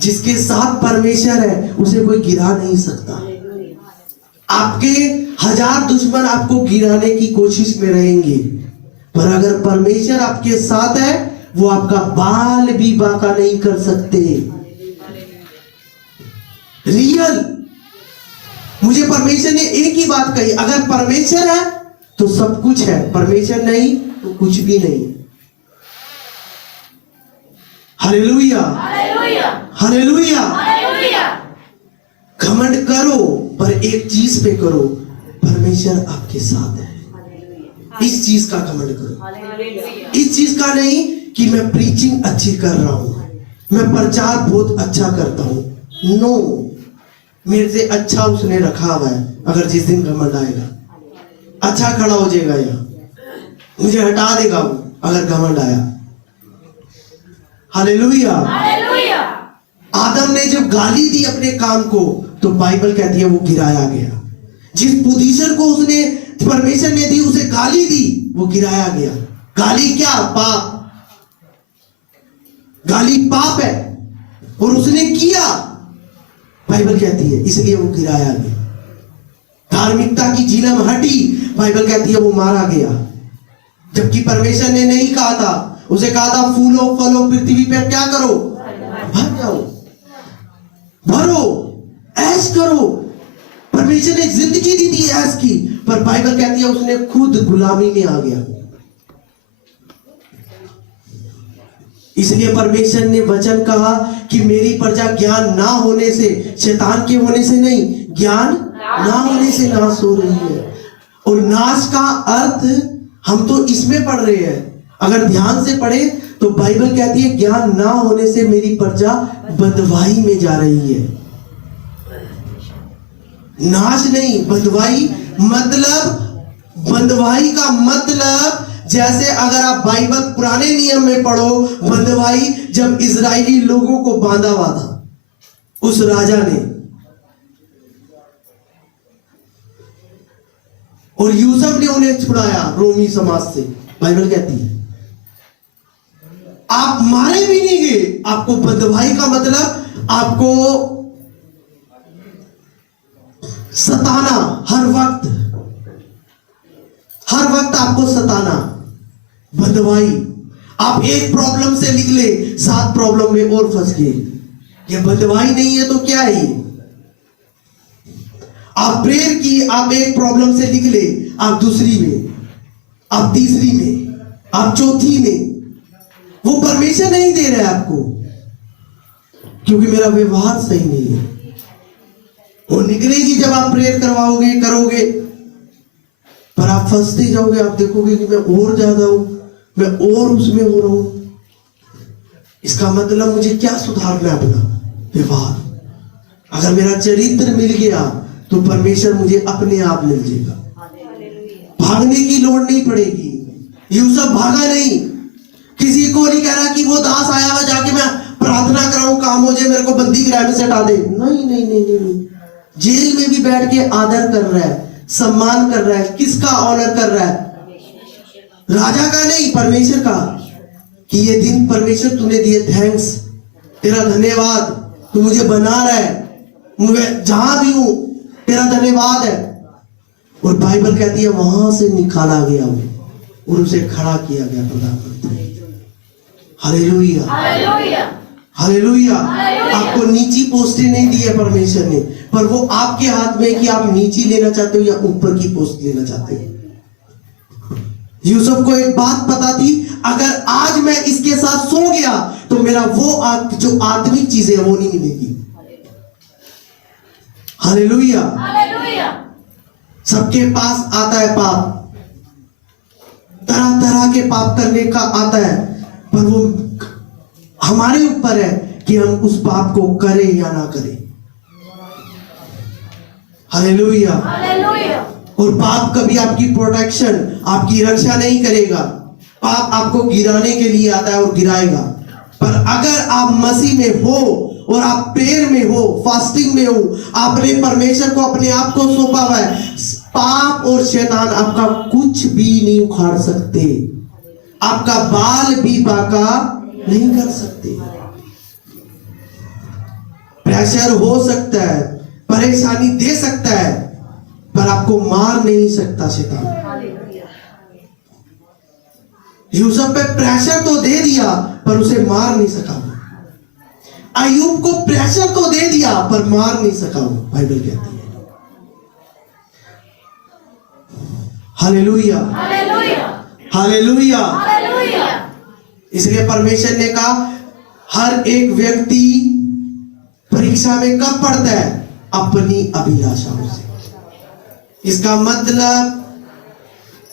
जिसके साथ परमेश्वर है उसे कोई गिरा नहीं सकता। आपके 1000 दुश्मन आपको गिराने की कोशिश में रहेंगे, पर अगर परमेश्वर आपके साथ है, वो आपका बाल भी बांका नहीं कर सकते। रियल, मुझे परमेश्वर ने एक ही बात कही, अगर परमेश्वर है तो सब कुछ है, परमेश्वर नहीं तो कुछ भी नहीं। Hallelujah, hallelujah, hallelujah. हालेलुया। घमंड करो, पर एक चीज पे करो, परमेश्वर आपके साथ है। इस चीज का घमंड करो, इस चीज का नहीं कि मैं प्रीचिंग अच्छी कर रहा हूं, मैं प्रचार बहुत अच्छा करता हूं। नो, मेरे से अच्छा उसने रखा हुआ है। अगर जिस दिन घमंड आएगा, अच्छा खड़ा हो जाएगा, यहाँ मुझे हटा देगा वो अगर घमंड आया। हालेलुया। हालेलुया। आदम ने जब गाली दी अपने काम को, तो बाइबल कहती है वो गिराया गया। जिस पोजीशन को उसने परमेश्वर ने दी, उसे गाली दी, वो गिराया गया। गाली क्या? पाप। गाली पाप है, और उसने किया, बाइबल कहती है, इसलिए वो गिराया गया। धार्मिकता की झिलम हटी, बाइबल कहती है वो मारा गया। जबकि परमेश्वर ने नहीं कहा था, उसे कहा था फूलो फलो पृथ्वी पर क्या करो, भर जाओ, भरो, ऐश करो। परमेश्वर ने जिंदगी दी थी ऐश की, पर बाइबल कहती है उसने खुद गुलामी में आ गया। इसलिए परमेश्वर ने वचन कहा कि मेरी प्रजा ज्ञान ना होने से, शैतान के होने से नहीं, ज्ञान ना होने से नाश हो रही है। और नाश का अर्थ हम तो इसमें पढ़ रहे हैं, अगर ध्यान से पढ़े तो बाइबल कहती है ज्ञान ना होने से मेरी प्रजा बदवाई में जा रही है। नाश नहीं, बंधुआई। मतलब बंधुआई का मतलब, जैसे अगर आप बाइबल पुराने नियम में पढ़ो, बंधुआई जब इजरायली लोगों को बांधा हुआ था उस राजा ने, और यूसुफ ने उन्हें छुड़ाया रोमी समाज से, बाइबल कहती है आप मारे भी नहीं गए। आपको बंधुआई का मतलब आपको सताना, हर वक्त आपको सताना, बंधुआई। आप एक प्रॉब्लम से निकले, 7 प्रॉब्लम में और फंस गए। ये बंधुआई नहीं है तो क्या है ये? आप प्रेयर की, आप एक प्रॉब्लम से निकले, आप दूसरी में, आप तीसरी में, आप चौथी में। वो परमेश्वर नहीं दे रहा है आपको, क्योंकि मेरा व्यवहार सही नहीं है। वो निकलेगी जब आप प्रेयर करवाओगे, करोगे, पर आप फंसते जाओगे। आप देखोगे कि मैं और ज्यादा हूं, मैं और उसमें हो रहा हूं। इसका मतलब मुझे क्या सुधारना है? अपना व्यवहार। अगर मेरा चरित्र मिल गया तो परमेश्वर मुझे अपने आप मिल जाएगा। भागने की लोड़ नहीं पड़ेगी। यूसुफ भागा नहीं, किसी को नहीं कह रहा कि वो दास आया हुआ, जाके मैं प्रार्थना कराऊं, काम हो जाए, मेरे को बंदी गृह में से हटा दे। नहीं नहीं नहीं नहीं, जेल में भी बैठ के आदर कर रहा है, सम्मान कर रहा है। किसका ऑनर कर रहा है? राजा का नहीं, परमेश्वर का। कि ये दिन परमेश्वर तूने दिए, थैंक्स, तेरा धन्यवाद, तू मुझे बना रहा है, मैं जहां भी हूं तेरा धन्यवाद है। और बाइबल कहती है वहां से निकाला गया वो, और उसे खड़ा किया गया प्रधानमंत्री। Hallelujah, hallelujah, hallelujah. आपको नीची पोस्टें नहीं दी है परमेश्वर ने, पर वो आपके हाथ में कि आप नीची लेना चाहते हो या ऊपर की पोस्ट लेना चाहते हो। यूसुफ को एक बात पता थी, अगर आज मैं इसके साथ सो गया तो मेरा वो जो आत्मिक चीजें वो नहीं मिलेगी। Hallelujah, hallelujah. सबके पास आता है पाप, तरह तरह के पाप करने का आता है, पर वो हमारे ऊपर है कि हम उस पाप को करें या ना करें। Hallelujah, hallelujah. और पाप कभी आपकी प्रोटेक्शन, आपकी रक्षा नहीं करेगा। पाप आपको गिराने के लिए आता है और गिराएगा। पर अगर आप मसीह में हो और आप प्रेयर में हो, फास्टिंग में हो, आपने परमेश्वर को अपने आप को सौंपा हुआ है, पाप और शैतान आपका कुछ भी नहीं उखाड़ सकते, आपका बाल भी बांका नहीं कर सकते। प्रेशर हो सकता है, परेशानी दे सकता है, पर आपको मार नहीं सकता शैतान। यूसुफ पे प्रेशर तो दे दिया पर उसे मार नहीं सका वो। अय्यूब को प्रेशर तो दे दिया पर मार नहीं सका वो, बाइबल कहती है। Hallelujah, hallelujah, hallelujah. हालेलुया। इसलिए परमेश्वर ने कहा हर एक व्यक्ति परीक्षा में कब पड़ता है? अपनी अभिलाषाओं से। इसका मतलब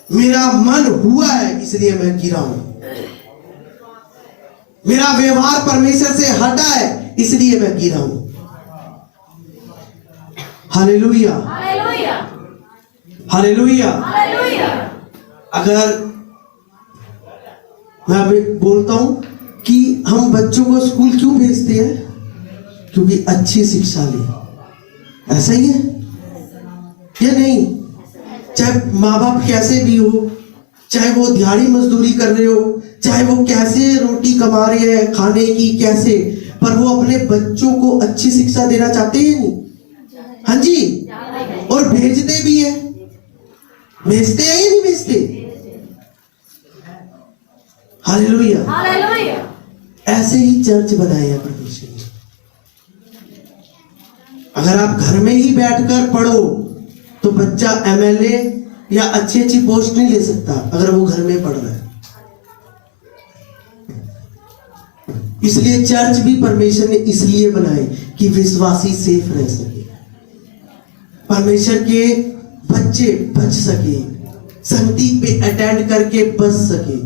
मेरा मन हुआ है इसलिए मैं गिरा हूं, मेरा व्यवहार परमेश्वर से हटा है इसलिए मैं गिरा हूं। Hallelujah, hallelujah, hallelujah. हालेलुया। अगर मैं अभी बोलता हूं कि हम बच्चों को स्कूल क्यों भेजते हैं? क्योंकि अच्छी शिक्षा ले। ऐसा ही है या नहीं? चाहे माँ बाप कैसे भी हो, चाहे वो दिहाड़ी मजदूरी कर रहे हो, चाहे वो कैसे रोटी कमा रहे हैं खाने की कैसे, पर वो अपने बच्चों को अच्छी शिक्षा देना चाहते हैं नहीं? हाँ जी, और भेजते भी है। भेजते हैं या नहीं भेजते? हालेलुया। हालेलुया। ऐसे ही चर्च बनाए हैं परमेश्वर ने। अगर आप घर में ही बैठकर पढ़ो तो बच्चा एमएलए या अच्छी अच्छी पोस्ट नहीं ले सकता अगर वो घर में पढ़ रहा है। इसलिए चर्च भी परमेश्वर ने इसलिए बनाए कि विश्वासी सेफ रह सके, परमेश्वर के बच्चे बच सके, संगति पे अटेंड करके बच सके।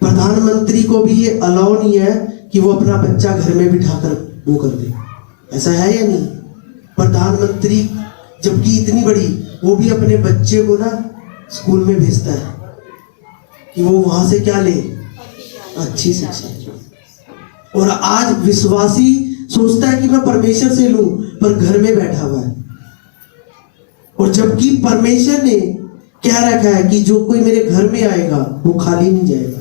प्रधानमंत्री को भी ये अलाउ नहीं है कि वो अपना बच्चा घर में बिठाकर वो कर दे। ऐसा है या नहीं? प्रधानमंत्री जबकि इतनी बड़ी, वो भी अपने बच्चे को ना स्कूल में भेजता है कि वो वहां से क्या ले? अच्छी शिक्षा। और आज विश्वासी सोचता है कि मैं परमेश्वर से लूं, पर घर में बैठा हुआ है। और जबकि परमेश्वर ने कह रखा है कि जो कोई मेरे घर में आएगा वो खाली नहीं जाएगा।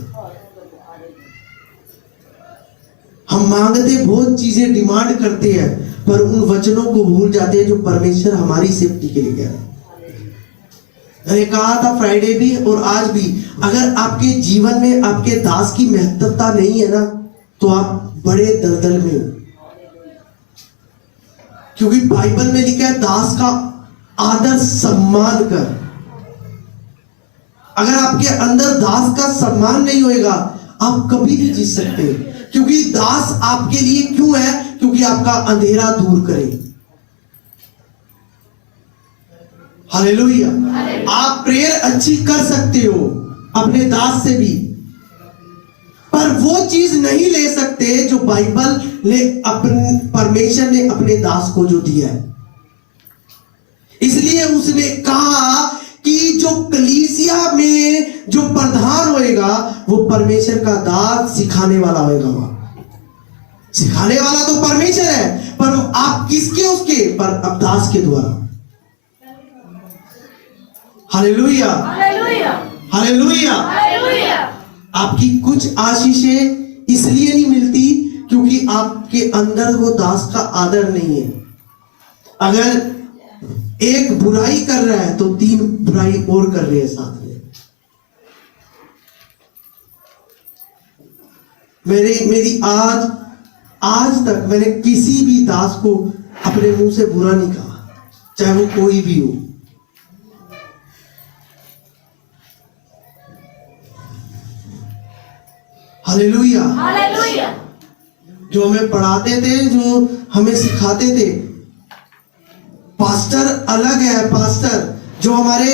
हम मांगते बहुत चीजें, डिमांड करते हैं, पर उन वचनों को भूल जाते हैं जो परमेश्वर हमारी सेफ्टी के लिए कह रहा है। मैंने कहा था फ्राइडे भी और आज भी, अगर आपके जीवन में आपके दास की महत्वता नहीं है ना, तो आप बड़े दलदल में हो। क्योंकि बाइबल में लिखा है दास का आदर सम्मान कर। अगर आपके अंदर दास का सम्मान नहीं होएगा, आप कभी नहीं जी सकते। क्योंकि दास आपके लिए क्यों है? क्योंकि आपका अंधेरा दूर करे। हालेलुया। आप प्रेयर अच्छी कर सकते हो अपने दास से भी, पर वो चीज नहीं ले सकते जो बाइबल ने अपने परमेश्वर ने अपने दास को जो दिया है। इसलिए उसने कहा कि जो कलीसिया में जो प्रधान होएगा वो परमेश्वर का दास सिखाने वाला होएगा। वहां सिखाने वाला तो परमेश्वर है, पर आप किसके? उसके पर अब दास के द्वारा। Hallelujah, hallelujah, hallelujah. हालेलुया। आपकी कुछ आशीषें इसलिए नहीं मिलती क्योंकि आपके अंदर वो दास का आदर नहीं है। अगर एक बुराई कर रहा है तो 3 बुराई और कर रहे हैं साथ में। मेरी आज तक मैंने किसी भी दास को अपने मुंह से बुरा नहीं कहा, चाहे वो कोई भी हो। Hallelujah, hallelujah. जो हमें पढ़ाते थे, जो हमें सिखाते थे, पास्टर अलग है। पास्टर जो हमारे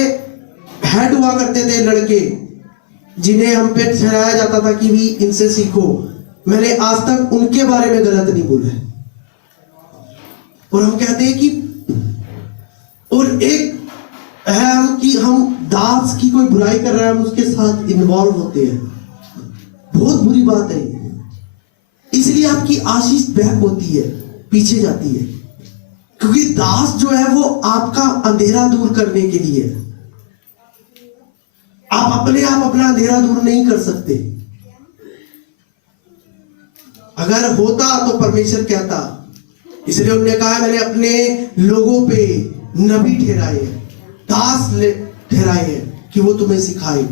हेड हुआ करते थे, लड़के जिन्हें हम पे ठहराया जाता था कि भी इनसे सीखो, मैंने आज तक उनके बारे में गलत नहीं बोला है। और हम कहते हैं कि, और एक है हम कि हम दास की कोई बुराई कर रहे हैं, हम उसके साथ इन्वॉल्व होते हैं। बहुत बुरी बात है। इसलिए आपकी आशीष बैक होती है, पीछे जाती है। क्योंकि दास जो है वो आपका अंधेरा दूर करने के लिए है। आप अपने आप अपना अंधेरा दूर नहीं कर सकते। अगर होता तो परमेश्वर कहता इसलिए उन्होंने कहा मैंने अपने लोगों पे नबी ठहराए हैं, दास ठहराए हैं कि वो तुम्हें सिखाए।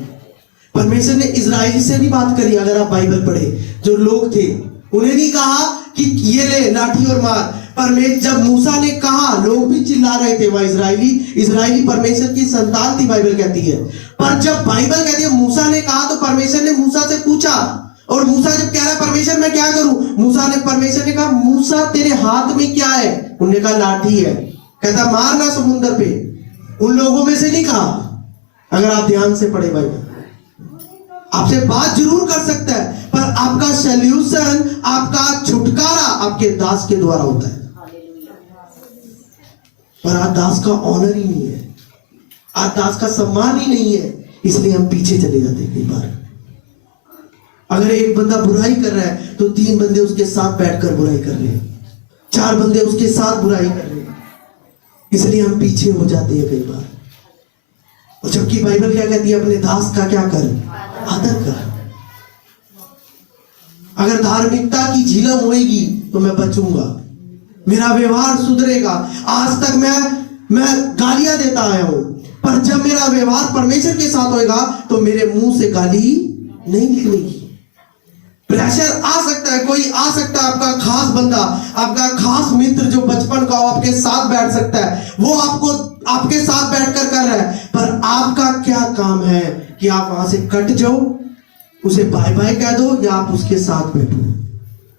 परमेश्वर ने इजराइल से भी बात करी। अगर आप बाइबल पढ़े, जो लोग थे उन्हें नहीं कहा कि ये ले लाठी और मार। परमेश्वर जब मूसा ने कहा, लोग भी चिल्ला रहे थे, वह इजराइली परमेश्वर की संतान थी, बाइबल कहती है। पर जब बाइबल कहती है मूसा ने कहा, तो परमेश्वर ने मूसा से पूछा, और मूसा जब कह रहा है परमेश्वर मैं क्या करूं, परमेश्वर ने कहा मूसा तेरे हाथ में क्या है? उन्होंने कहा लाठी है। कहता मारना समुद्र पे। उन लोगों में से नहीं कहा। अगर आप ध्यान से पढ़े बाइबल, आपसे बात जरूर कर सकता है, पर आपका सॉल्यूशन, आपका छुटकारा आपके दास के द्वारा होता है। पर आज दास का ऑनर ही नहीं है, आज दास का सम्मान ही नहीं है, इसलिए हम पीछे चले जाते हैं। कई बार अगर एक बंदा बुराई कर रहा है तो 3 बंदे उसके साथ बैठकर बुराई कर रहे हैं, 4 बंदे उसके साथ बुराई कर रहे हैं, इसलिए हम पीछे हो जाते हैं कई बार। और जबकि बाइबल क्या कहती है, अपने दास का क्या कर, आदर कर। अगर धार्मिकता की झिलम होएगी तो मैं बचूंगा, मेरा व्यवहार सुधरेगा। आज तक मैं गालियां देता आया हूं, पर जब मेरा व्यवहार परमेश्वर के साथ होएगा तो मेरे मुंह से गाली नहीं निकलेगी। प्रेशर आ सकता है, कोई आ सकता है, आपका खास बंदा, आपका खास मित्र जो बचपन का हो, आपके साथ बैठ सकता है, वो आपको आपके साथ बैठकर कर रहा है, पर आपका क्या काम है कि आप वहां से कट जाओ, उसे बाय बाय कह दो, या आप उसके साथ बैठो।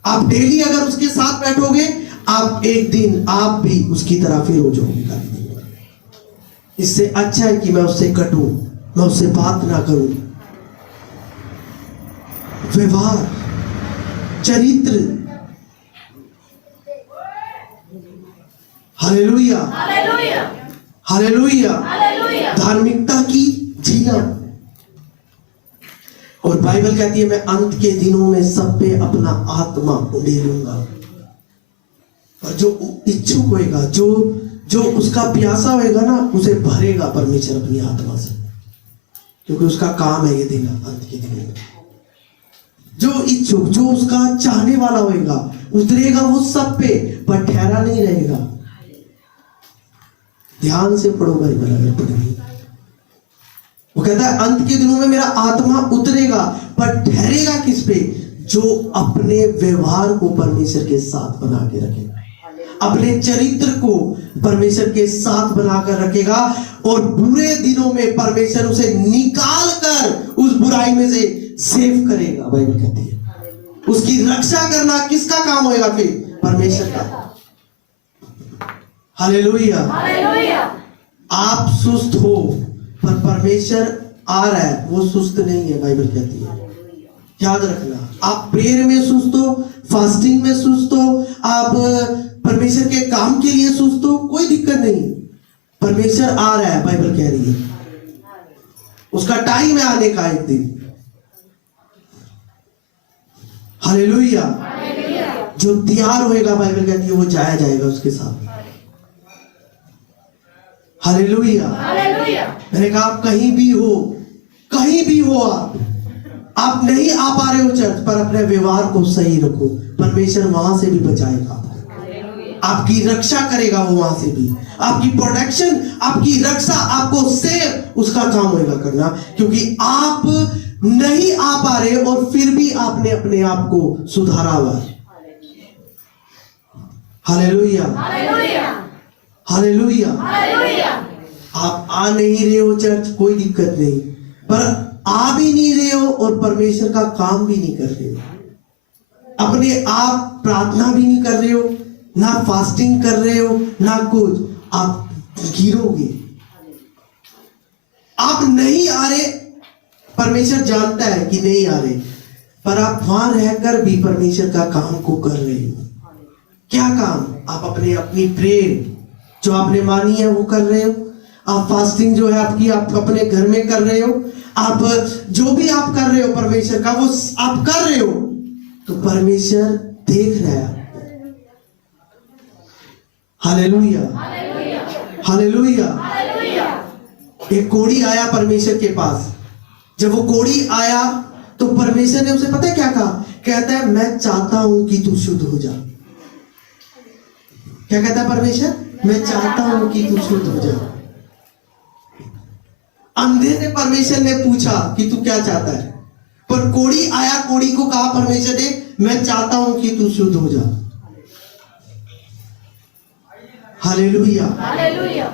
आप डेली अगर उसके साथ बैठोगे, आप एक दिन आप भी उसकी तरह फिर हो जाओगे। इससे अच्छा है कि मैं उससे कटूं, मैं उससे बात ना करूं। व्यवहार, चरित्र, हालेलुया हालेलुया हालेलुया, हालेलुया। धार्मिकता की झीलम। और बाइबल कहती है मैं अंत के दिनों में सब पे अपना आत्मा उड़ेलूंगा। और जो इच्छुक होएगा, जो उसका प्यासा होएगा ना, उसे भरेगा परमेश्वर अपनी आत्मा से, क्योंकि उसका काम है ये देना अंत के दिनों में। जो इच्छुक, जो उसका चाहने वाला होएगा, उतरेगा वो सब पे, पर ठहरा नहीं रहेगा। ध्यान से पढ़ो बाइबल अगर पढ़नी। वो कहता है अंत के दिनों में मेरा आत्मा उतरेगा, पर ठहरेगा किस पे? जो अपने व्यवहार को परमेश्वर के साथ बना के रखेगा, अपने चरित्र को परमेश्वर के साथ बनाकर रखेगा, और बुरे दिनों में परमेश्वर उसे निकाल कर उस बुराई में से सेव करेगा। बाइबल कहती है उसकी रक्षा करना किसका काम होएगा? फिर परमेश्वर का। Hallelujah hallelujah. आप सुस्त हो, पर परमेश्वर आ रहा है, वो सुस्त नहीं है। बाइबल कहती है, याद रखना। आप प्रेयर में सुस्त हो, फास्टिंग में सुस्त हो, आप परमेश्वर के काम के लिए सुस्त हो, कोई दिक्कत नहीं। परमेश्वर आ रहा है, बाइबल कह रही है, उसका टाइम है आने का एक दिन। हालेलुया। जो तैयार होएगा, बाइबल कहती है वो जाया जाएगा उसके साथ। Hallelujah hallelujah. मैंने कहा आप कहीं भी हो आप नहीं आ पा रहे हो चर्च, पर अपने व्यवहार को सही रखो, परमेश्वर वहां से भी बचाएगा, आपकी रक्षा करेगा, वो वहां से भी आपकी प्रोटेक्शन, आपकी रक्षा, आपको सेव, उसका काम होगा करना। क्योंकि आप नहीं आ पा रहे और फिर भी आपने अपने आप को सुधारा हुआ है। Hallelujah hallelujah hallelujah. हालेलुया। आप आ नहीं रहे हो चर्च, कोई दिक्कत नहीं, पर आ भी नहीं रहे हो और परमेश्वर का काम भी नहीं कर रहे हो, अपने आप प्रार्थना भी नहीं कर रहे हो, ना फास्टिंग कर रहे हो, ना कुछ, आप गिरोगे। आप नहीं आ रहे, परमेश्वर जानता है कि नहीं आ रहे, पर आप वहां रहकर भी परमेश्वर का काम को कर रहे हो। क्या काम? आप अपनी प्रेयर जो आपने मानी है वो कर रहे हो, आप फास्टिंग जो है आपकी, आप अपने घर में कर रहे हो, आप जो भी आप कर रहे हो परमेश्वर का, वो आप कर रहे हो, तो परमेश्वर देख रहा है। Hallelujah hallelujah. एक कोढ़ी आया परमेश्वर के पास। जब वो कोढ़ी आया तो परमेश्वर ने उसे पता है क्या कहा? कहता है मैं चाहता हूं कि तू शुद्ध हो जा। क्या कहता है परमेश्वर? मैं चाहता हूं कि तू शुद्ध हो जा। अंधे से परमेश्वर ने पूछा कि तू क्या चाहता है, पर कोढ़ी आया, कोढ़ी को कहा परमेश्वर ने, मैं चाहता हूं कि तू शुद्ध हो जा। हालेलुया। हालेलुया।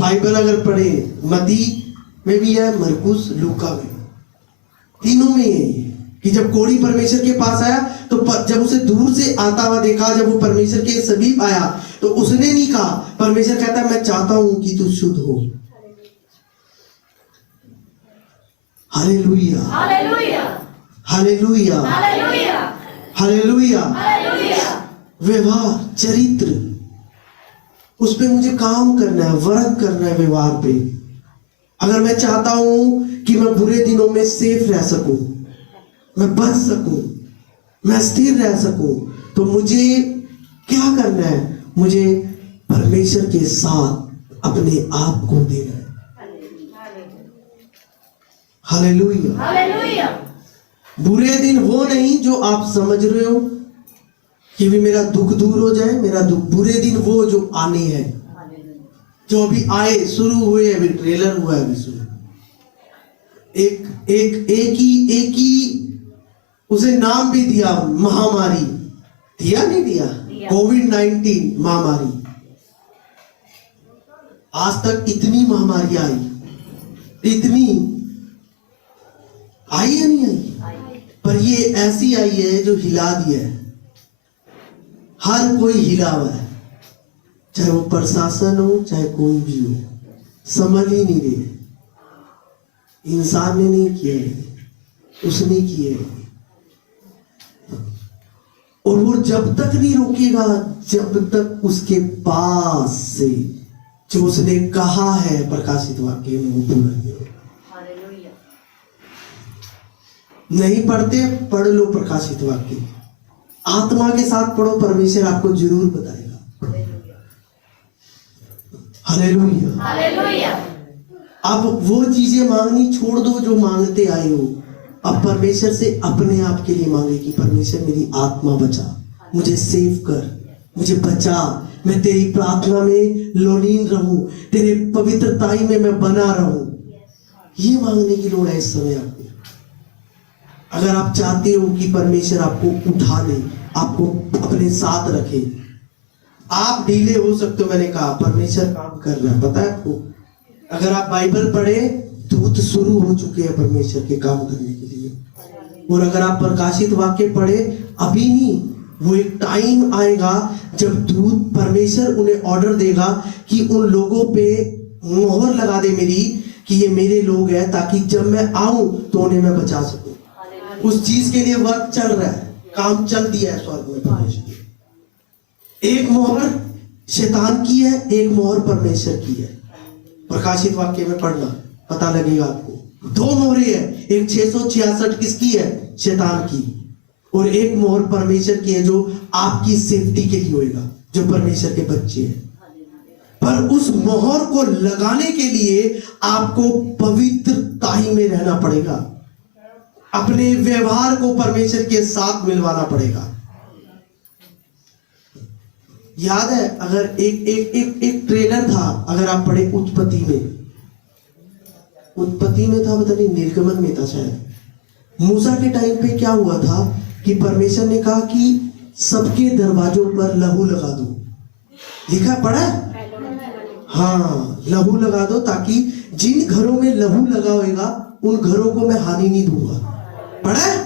बाइबल अगर पढ़े, मती में भी है, मरकुस, लूका में, तीनों में है कि जब कोढ़ी परमेश्वर के पास आया तो जब उसे दूर से आता हुआ देखा, जब वो परमेश्वर के समीप आया तो उसने नहीं कहा, परमेश्वर कहता है मैं चाहता हूं कि तू शुद्ध हो। Hallelujah. Hallelujah. Hallelujah. Hallelujah. Hallelujah. Hallelujah. व्यवहार, चरित्र, उस पे मुझे काम करना है, वर्क करना है व्यवहार पे। अगर मैं चाहता हूं कि मैं बुरे दिनों में सेफ रह सकूं, मैं बच सकूं, मैं स्थिर रह सकूं, तो मुझे क्या करना है? मुझे परमेश्वर के साथ अपने आप को देना है। हालेलुया। हालेलुया। बुरे दिन वो नहीं जो आप समझ रहे हो कि भी मेरा दुख दूर हो जाए, मेरा दुख, बुरे दिन वो जो आने हैं, जो अभी आए, शुरू हुए, अभी ट्रेलर हुआ है, अभी शुरू। एक ही उसे नाम भी दिया, महामारी। दिया नहीं दिया? कोविड-19 महामारी। आज तक इतनी महामारी आई, इतनी आई या नहीं आई? पर ये ऐसी आई है जो हिला दिया है। हर कोई हिला हुआ है, चाहे वो प्रशासन हो, चाहे कोई भी हो, समझ ही नहीं रहे। इंसान ने नहीं किया है, उसने किया है। और वो जब तक नहीं रोकेगा, जब तक उसके पास से जो उसने कहा है प्रकाशित वाक्य में वो पूरा नहीं होगा। नहीं पढ़ते, पढ़ लो प्रकाशित वाक्य, आत्मा के साथ पढ़ो, परमेश्वर आपको जरूर बताएगा। हालेलुया। हालेलुया। अब वो चीजें मांगनी छोड़ दो जो मांगते आए हो। अब परमेश्वर से अपने आप के लिए मांगे कि परमेश्वर मेरी आत्मा बचा, मुझे सेव कर, मुझे बचा, मैं तेरी प्रार्थना में लोलीन रहूं, तेरे पवित्रताई में मैं बना रहूं। ये मांगने की लोड़ है इस समय आपको। अगर आप चाहते हो कि परमेश्वर आपको उठा ले, आपको अपने साथ रखे, आप ढीले हो सकते हो। मैंने कहा परमेश्वर काम कर रहा है, पता है आपको। अगर आप बाइबल पढ़े, दूत शुरू हो चुके हैं परमेश्वर के काम करने के लिए। और अगर आप प्रकाशित वाक्य पढ़े, अभी नहीं, वो एक टाइम आएगा जब दूत, परमेश्वर उन्हें ऑर्डर देगा कि उन लोगों पे मोहर लगा दे मेरी, कि ये मेरे लोग हैं, ताकि जब मैं आऊं तो उन्हें मैं बचा सकूं। उस चीज के लिए वर्क चल रहा है, काम चल दिया है स्वर्ग में परमेश्वर। एक मोहर शैतान की है, एक मोहर परमेश्वर की है। प्रकाशित वाक्य में पढ़ना, पता लगेगा आपको। दो मोहरें हैं, एक 666 किसकी है? शैतान की, और एक मोहर परमेश्वर की है, जो आपकी सेफ्टी के लिए होएगा, जो परमेश्वर के बच्चे हैं। पर उस मोहर को लगाने के लिए आपको पवित्रताई में रहना पड़ेगा, अपने व्यवहार को परमेश्वर के साथ मिलवाना पड़ेगा। याद है, अगर एक ट्रेलर था, अगर आप पढ़े उत्पत्ति में था, पता नहीं निर्गमन में था शायद। मूसा के टाइम पे क्या हुआ था कि परमेश्वर ने कहा कि सबके दरवाजों पर लहू लगा दो। लिखा पढ़ा है? हाँ, लहू लगा दो, ताकि जिन घरों में लहू लगा होगा उन घरों को मैं हानि नहीं दूंगा। पढ़ा है?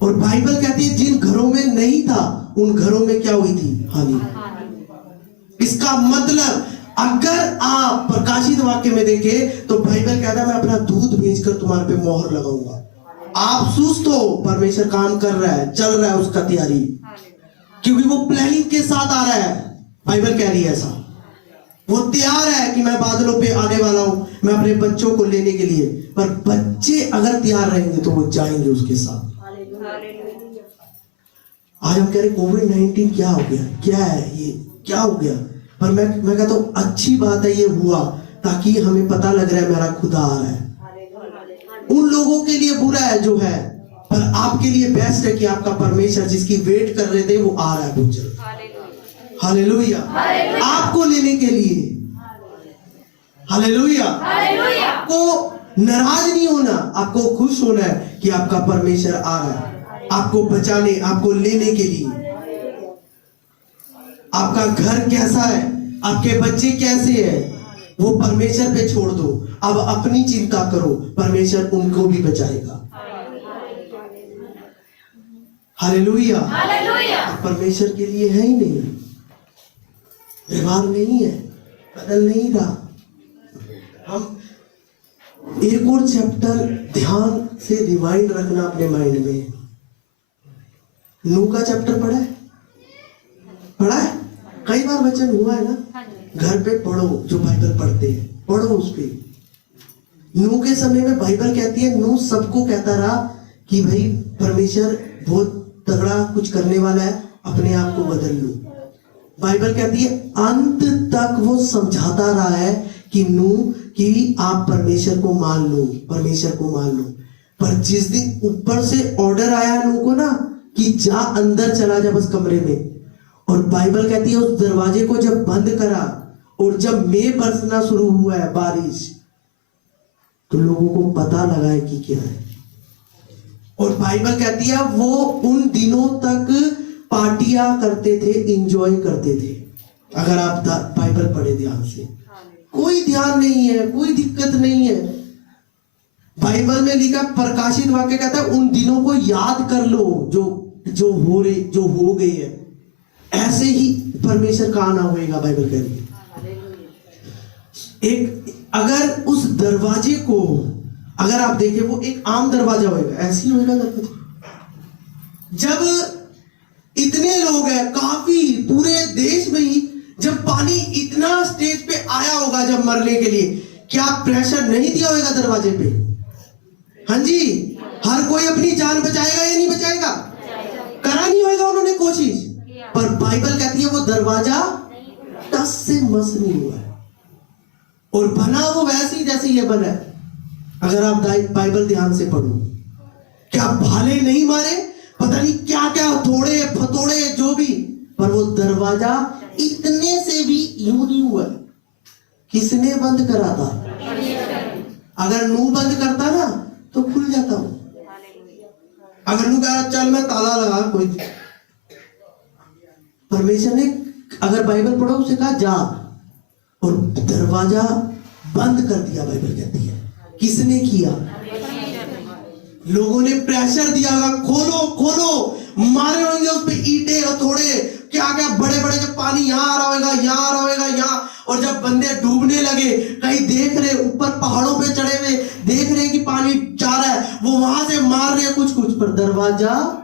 और बाइबल कहती है जिन घरों में नहीं था उन घरों में क्या हुई थी? हानि। इसका मतलब अगर आप प्रकाशित वाक्य में देखें तो बाइबल कहता है मैं अपना दूध भेजकर तुम्हारे पे मोहर लगाऊंगा। आप सुस्त हो, परमेश्वर काम कर रहा है, चल रहा है उसका तैयारी, क्योंकि वो प्लानिंग के साथ आ रहा है। बाइबल कह रही है ऐसा, वो तैयार है कि मैं बादलों पे आने वाला हूं, मैं अपने बच्चों को लेने के लिए। पर बच्चे अगर तैयार रहेंगे तो वो जाएंगे उसके साथ। आज हम कह रहे कोविड-19 क्या हो गया, क्या है ये, क्या हो गया? पर मैं कहता हूं अच्छी बात है ये हुआ, ताकि हमें पता लग रहा है मेरा खुदा आ रहा है। उन लोगों के लिए बुरा है जो है, पर आपके लिए बेस्ट है कि आपका परमेश्वर जिसकी वेट कर रहे थे वो आ रहा है बहुत जल्द। हालेलुया, आपको लेने के लिए। हालेलुया, आपको नाराज नहीं होना, आपको खुश होना है कि आपका परमेश्वर आ रहा है आपको बचाने, आपको लेने के लिए। आपका घर कैसा है, आपके बच्चे कैसे हैं, वो परमेश्वर पे छोड़ दो। अब अपनी चिंता करो, परमेश्वर उनको भी बचाएगा। हालेलुया, परमेश्वर के लिए है ही नहीं, व्यवहार नहीं है, बदल नहीं रहा। हम एक और चैप्टर ध्यान से रिवाइंड रखना अपने माइंड में। नूह का चैप्टर पढ़ा है? कई बार वचन हुआ है ना, घर पे पढ़ो, जो बाइबल पढ़ते हैं पढ़ो उस पे। नूह के समय में बाइबल कहती है, नूह सबको कहता रहा कि भाई परमेश्वर बहुत तगड़ा कुछ करने वाला है, अपने आप को बदल लो। बाइबल कहती है अंत तक वो समझाता रहा है कि नूह कि आप परमेश्वर को मान लो, परमेश्वर को मान लो। पर जिस दिन ऊपर से ऑर्डर आया नूह को ना कि जा अंदर चला जा बस कमरे में, और बाइबल कहती है उस दरवाजे को जब बंद करा और जब मेघ बरसना शुरू हुआ है, बारिश, तो लोगों को पता लगा है कि क्या है। और बाइबल कहती है वो उन दिनों तक पार्टियां करते थे, एंजॉय करते थे। अगर आप बाइबल पढ़े ध्यान से, कोई ध्यान नहीं है, कोई दिक्कत नहीं है। बाइबल में लिखा, प्रकाशित वाक्य कहता है उन दिनों को याद कर लो जो हो गई है। ऐसे ही परमेश्वर का आना होएगा, बाइबल कह रही है। एक अगर उस दरवाजे को अगर आप देखें, वो एक आम दरवाजा होएगा, ऐसे ही होएगा दरवाजा। जब इतने लोग हैं, काफी पूरे देश में ही, जब पानी इतना स्टेज पे आया होगा जब मरने के लिए, क्या प्रेशर नहीं दिया होगा दरवाजे पे? हाँ जी, हर कोई अपनी जान बचाएगा या नहीं बचाएगा? करा नहीं होगा उन्होंने कोशिश, पर बाइबल कहती है वो दरवाजा टस से मस नहीं हुआ है, और बना वो वैसे ही जैसे ये बना है। अगर आप बाइबल ध्यान से पढ़ो, क्या भाले नहीं मारे, पता नहीं क्या क्या थोड़े फतोड़े जो भी, पर वो दरवाजा इतने से भी यूं नहीं हुआ। किसने बंद करा था? अगर नूह बंद करता ना तो खुल जाता वो। अगर नूह कहा चल मैं ताला लगा, कोई परमेश्वर ने, अगर बाइबल पढ़ो, उसे कहा जा, और दरवाजा बंद कर दिया। बाइबल कहती है किसने किया? लोगों ने प्रेशर दिया होगा, खोलो खोलो, मारे होंगे उस पे ईंटें और थोड़े क्या क्या बड़े बड़े, जब पानी यहाँ आ रहा होगा, यहाँ आ रहा होगा, यहाँ, और जब बंदे डूबने लगे, कहीं देख रहे ऊपर पहाड़ों पे चढ़े हुए देख रहे कि पानी जा रहा है, वो वहां से मार रहे कुछ कुछ, पर दरवाजा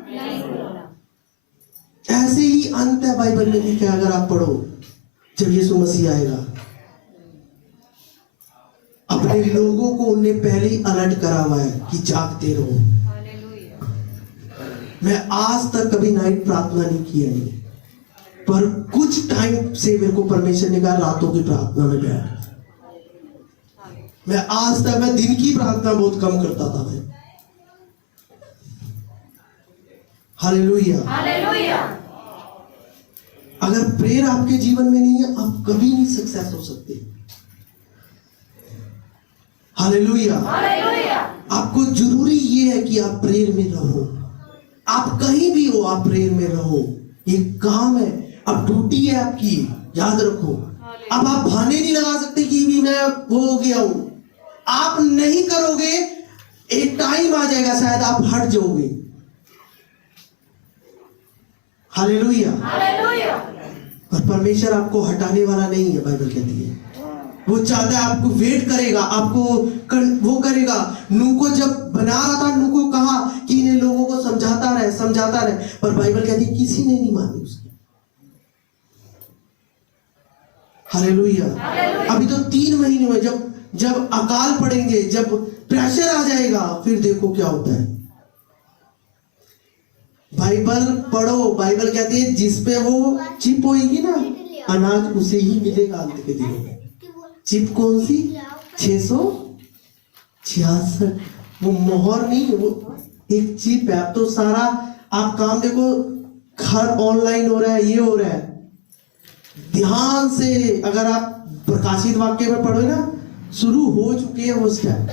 ऐसे ही अंत है। बाइबल में लिखा है, अगर आप पढ़ो, जब यीशु मसीह आएगा, अपने लोगों को उन्हें पहले ही अलर्ट करा हुआ है कि जागते रहो। मैं आज तक कभी नाइट प्रार्थना नहीं की है, पर कुछ टाइम से मेरे को परमेश्वर ने कहा रातों की प्रार्थना में बैठ। मैं दिन की प्रार्थना बहुत कम करता था मैं। Hallelujah, hallelujah. अगर प्रेयर आपके जीवन में नहीं है, आप कभी नहीं सक्सेस हो सकते। Hallelujah, hallelujah. आपको जरूरी ये है कि आप प्रेयर में रहो। आप कहीं भी हो, आप प्रेयर में रहो। ये काम है, अब ड्यूटी है आपकी, याद रखो। अब आप बहाने नहीं लगा सकते कि भी मैं वो हो गया हूं। आप नहीं करोगे, एक टाइम आ जाएगा शायद आप हट जाओगे। Hallelujah, hallelujah. पर परमेश्वर आपको हटाने वाला नहीं है। बाइबल कहती है वो चाहता है, आपको वेट करेगा, आपको वो करेगा। नूह को जब बना रहा था, नूह को कहा कि इन्हें लोगों को समझाता रहे, पर बाइबल कहती है किसी ने नहीं मानी उसकी। हालेलुया। अभी तो 3 महीने हुए, जब अकाल पड़ेंगे, जब प्रेशर आ जाएगा, फिर देखो क्या होता है। बाइबल पढ़ो। बाइबल कहती है जिसपे वो चिप होगी ना, अनाज उसे ही मिलेगा अंत के दिनों में। चिप कौन सी? 666। वो मोहर नहीं, वो एक चिप है। अब तो सारा आप काम देखो, घर ऑनलाइन हो रहा है, ये हो रहा है। ध्यान से अगर आप प्रकाशित वाक्य में पढ़ो ना, शुरू हो चुके हैं वो स्टेप।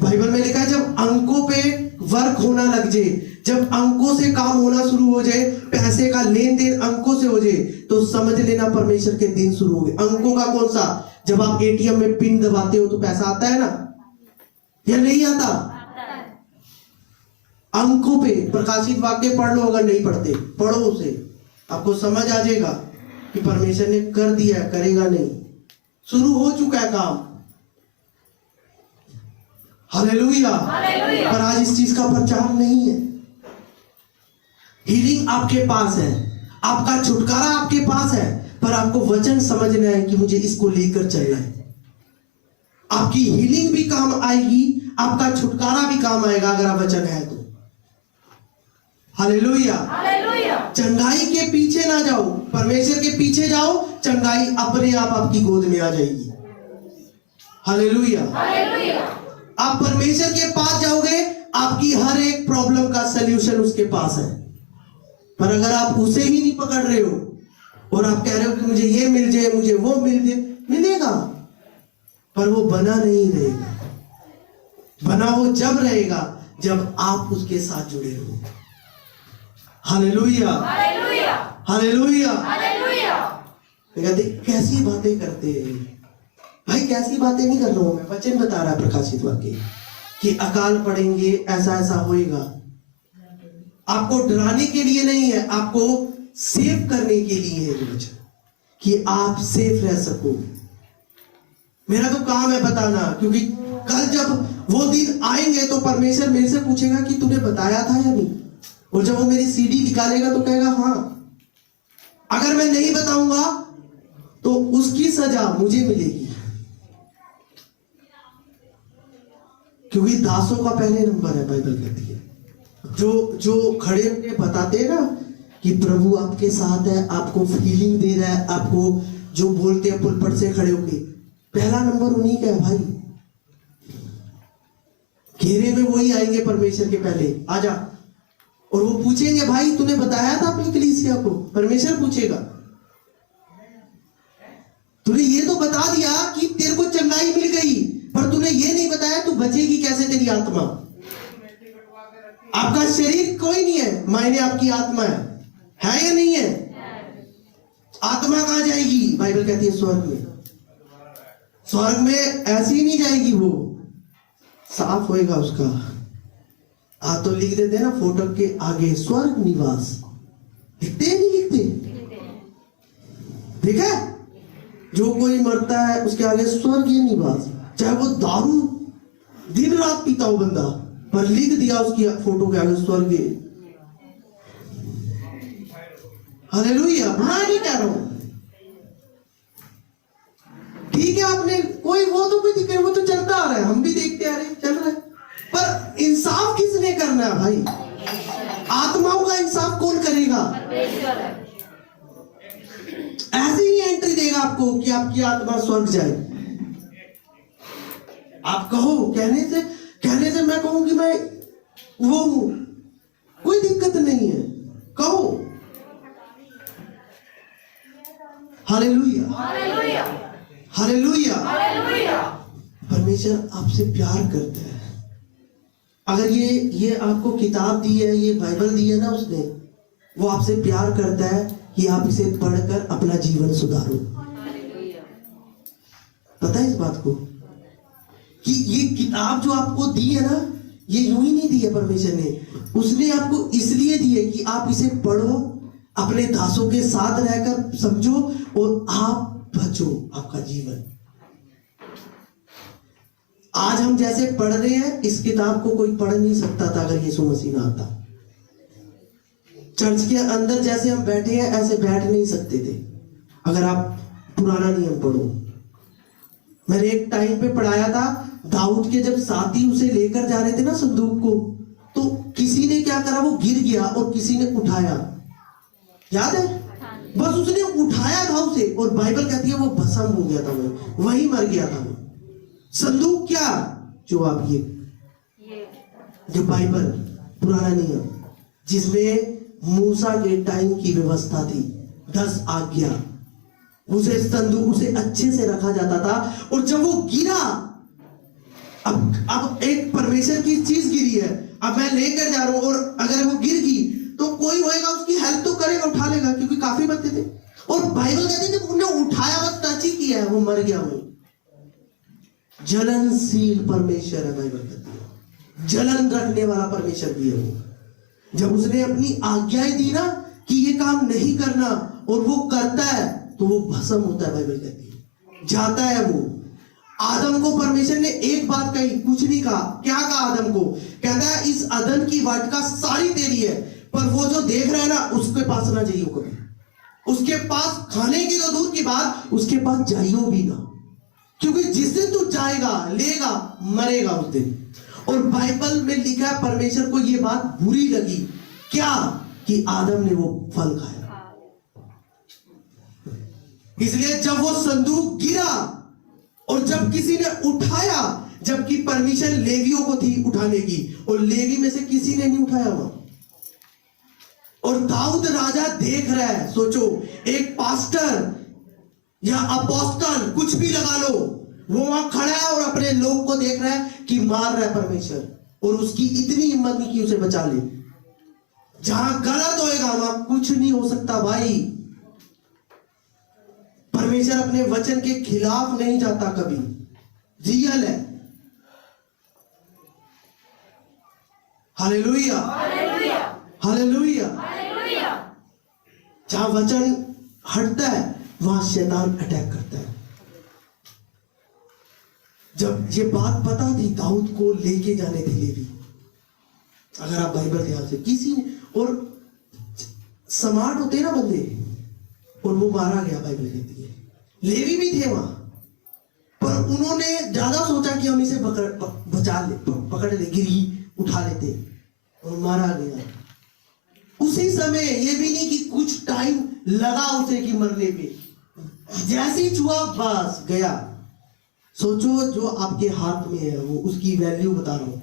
बाइबल में लिखा है जब अंकों पे वर्क होना लग जाए, जब अंकों से काम होना शुरू हो जाए, पैसे का लेन देन अंकों से हो जाए, तो समझ लेना परमेश्वर के दिन शुरू हो गए। अंकों का कौन सा? जब आप एटीएम में पिन दबाते हो तो पैसा आता है ना, या नहीं आता? अंकों पे प्रकाशित वाक्य पढ़ लो, अगर नहीं पढ़ते पढ़ो उसे, आपको समझ आ जाएगा कि परमेश्वर ने कर दिया, करेगा नहीं, शुरू हो चुका है काम। हालेलुया। पर आज इस चीज का प्रचार नहीं है। हीलिंग आपके पास है, आपका छुटकारा आपके पास है, पर आपको वचन समझना है कि मुझे इसको लेकर चलना है। आपकी हीलिंग भी काम आएगी, आपका छुटकारा भी काम आएगा अगर आप वचन है तो। हालेलुया। चंगाई के पीछे ना जाओ, परमेश्वर के पीछे जाओ, चंगाई अपने आप आपकी गोद में आ जाएगी। हालेलुया। आप परमेश्वर के पास जाओगे, आपकी हर एक प्रॉब्लम का सलूशन उसके पास है। पर अगर आप उसे ही नहीं पकड़ रहे हो और आप कह रहे हो कि मुझे ये मिल जाए, मुझे वो मिल जाए, मिलेगा पर वो बना नहीं रहेगा। बना वो जब रहेगा जब आप उसके साथ जुड़े हो। हालेलुया। हालेलुया। कहते कैसी बातें करते हैं भाई, कैसी बातें नहीं कर रहा हूं मैं, वचन बता रहा है प्रकाशित वाक्य कि अकाल पड़ेंगे, ऐसा ऐसा होएगा। आपको डराने के लिए नहीं है, आपको सेव करने के लिए है ये वचन, कि आप सेफ रह सको। मेरा तो काम है बताना, क्योंकि कल जब वो दिन आएंगे तो परमेश्वर मेरे से पूछेगा कि तूने बताया था या नहीं, और जब वो मेरी सीडी निकालेगा तो कहेगा हाँ। अगर मैं नहीं बताऊंगा तो उसकी सजा मुझे मिलेगी, क्योंकि दासों का पहले नंबर है। बाइबल कहती है जो खड़े होकर बताते हैं ना कि प्रभु आपके साथ है, आपको फीलिंग दे रहा है, आपको जो बोलते हैं पुलपट से खड़े होके, पहला नंबर उन्हीं का है भाई। घेरे में वही आएंगे परमेश्वर के पहले, आजा, और वो पूछेंगे भाई तूने बताया था अपनी कलीसिया को। परमेश्वर पूछेगा तूने ये तो बता दिया कि तेरे को चंगाई मिल गई, पर तूने ये नहीं बताया तू बचेगी कैसे, तेरी आत्मा। आपका शरीर कोई नहीं है, मायने आपकी आत्मा है या नहीं है? आत्मा कहां जाएगी? बाइबल कहती है स्वर्ग में। स्वर्ग में ऐसी ही नहीं जाएगी, वो साफ होएगा उसका। आप तो लिख देते हैं ना फोटो के आगे स्वर्ग निवास, लिखते नहीं लिखते? ठीक है, जो कोई मरता है उसके आगे स्वर्गीय निवास, चाहे वो दारू दिन रात पीता हो बंदा, पर लिख दिया उसकी फोटो के आगे स्वर्गीय। हालेलुया। बुरा नहीं कह रहा हूं, ठीक है, आपने कोई वो तो कोई दिक्कत, वो तो चलता आ रहा है, हम भी देखते आ रहे हैं, चल रहा है, पर इंसाफ किसने करना है भाई? आत्माओं का इंसाफ कौन करेगा? ऐसे ही एंट्री देगा आपको कि आपकी आत्मा स्वर्ग जाए। आप कहो, कहने से मैं कहूं कि मैं वो हूं, कोई दिक्कत नहीं है, कहो। हालेलुया। हालेलुया। परमेश्वर आपसे प्यार करता है। अगर ये आपको किताब दी है, ये बाइबल दी है ना उसने, वो आपसे प्यार करता है कि आप इसे पढ़कर अपना जीवन सुधारो। पता है इस बात को कि ये किताब जो आपको दी है ना, ये यूं ही नहीं दी है परमेश्वर ने, उसने आपको इसलिए दी है कि आप इसे पढ़ो, अपने दासों के साथ रहकर समझो और आप बचो आपका जीवन। आज हम जैसे पढ़ रहे हैं, इस किताब को कोई पढ़ नहीं सकता था अगर यीशु मसीह ना आता। चर्च के अंदर जैसे हम बैठे हैं ऐसे बैठ नहीं सकते थे अगर आप पुराना नियम पढ़ो। मैंने एक टाइम पे पढ़ाया था, दाऊद के जब साथी उसे लेकर जा रहे थे ना संदूक को, तो किसी ने क्या करा, वो गिर गया और किसी ने उठाया, याद है? बस उसने उठाया था उसे, और बाइबल कहती है वो भस्म हो गया था, वही मर गया था वो। संदूक क्या जो आप ये जो बाइबल पुराना नियम, जिसमें मूसा के टाइम की व्यवस्था थी, 10 आज्ञा, उसे संदूक उसे अच्छे से रखा जाता था। और जब वो गिरा, अब एक परमेश्वर की चीज गिरी है, अब मैं लेकर जा रहा हूं, और अगर वो गिर गई तो कोई होएगा उसकी हेल्प तो करेगा, उठा लेगा, क्योंकि काफी बच्चे थे। और बाइबल कहती है जब उन्हें उठाया, बस टच ही किया है, वो मर गया। वो जलनशील परमेश्वर है, बाइबल कहती है जलन रखने वाला परमेश्वर भी है वो। जब उसने अपनी आज्ञाएं दी ना कि ये काम नहीं करना, और वो करता है, तो वो भस्म होता है, बाइबल कहती है जाता है वो। आदम को परमेश्वर ने एक बात कही, कुछ नहीं कहा। क्या कहा आदम को? कहता है इस अदन की वाटिका सारी तेरी है, पर वो जो देख रहा है ना, उसके पास ना जाइयो कभी, उसके पास खाने की तो दूर की बात, उसके पास जाइयो भी ना, क्योंकि जिस दिन तू जाएगा, लेगा, मरेगा उस दिन। और बाइबल में लिखा है परमेश्वर को ये बात बुरी लगी, क्या? कि आदम ने वो फल खाया। इसलिए जब वो संदूक गिरा और जब किसी ने उठाया, जबकि परमिशन लेवियों को थी उठाने की, और लेवी में से किसी ने नहीं उठाया हुआ, और दाऊद राजा देख रहा है। सोचो, एक पास्टर या अपोस्टल, कुछ भी लगा लो, वो वहां खड़ा है और अपने लोग को देख रहा है कि मार रहा है परमेश्वर, और उसकी इतनी हिम्मत नहीं कि उसे बचा ले। जहां गलत होएगा वहां कुछ नहीं हो सकता भाई। परमेश्वर अपने वचन के खिलाफ नहीं जाता कभी, रियल है। Hallelujah, hallelujah, hallelujah. हालेलुया। जहां वचन हटता है वहां शैतान अटैक करता है। जब ये बात पता थी दाऊद को लेके जाने थे लेवी, अगर आप बाइबल ध्यान से, किसी ने, और स्मार्ट होते ना बंदे, और वो मारा गया, बाइबल कहती है। लेवी भी थे वहां, पर उन्होंने ज्यादा सोचा कि हम इसे बचा ले, पकड़ ले, गिरी, उठा लेते, और मारा गया उसी समय। ये भी नहीं कि कुछ टाइम लगा उसे कि मरने पे, जैसे ही छुआ बस गया। सोचो, जो आपके हाथ में है वो, उसकी वैल्यू बता रहा हूं।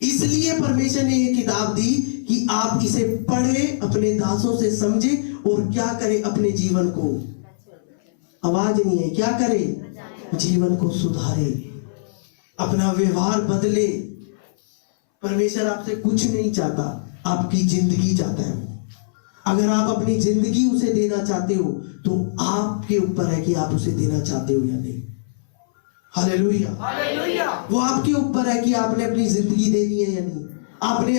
इसलिए परमेश्वर ने ये किताब दी कि आप इसे पढ़े, अपने दासों से समझे, और क्या करे, अपने जीवन को, आवाज नहीं है, क्या करे, जीवन को सुधारे, अपना व्यवहार बदले। परमेश्वर आपसे कुछ नहीं चाहता, आपकी जिंदगी चाहता है। अगर आप अपनी जिंदगी उसे देना चाहते हो, तो आपके ऊपर है कि आप उसे देना चाहते हो या नहीं। Hallelujah, hallelujah. वो आपके ऊपर है कि आपने अपनी जिंदगी देनी है या नहीं, आपने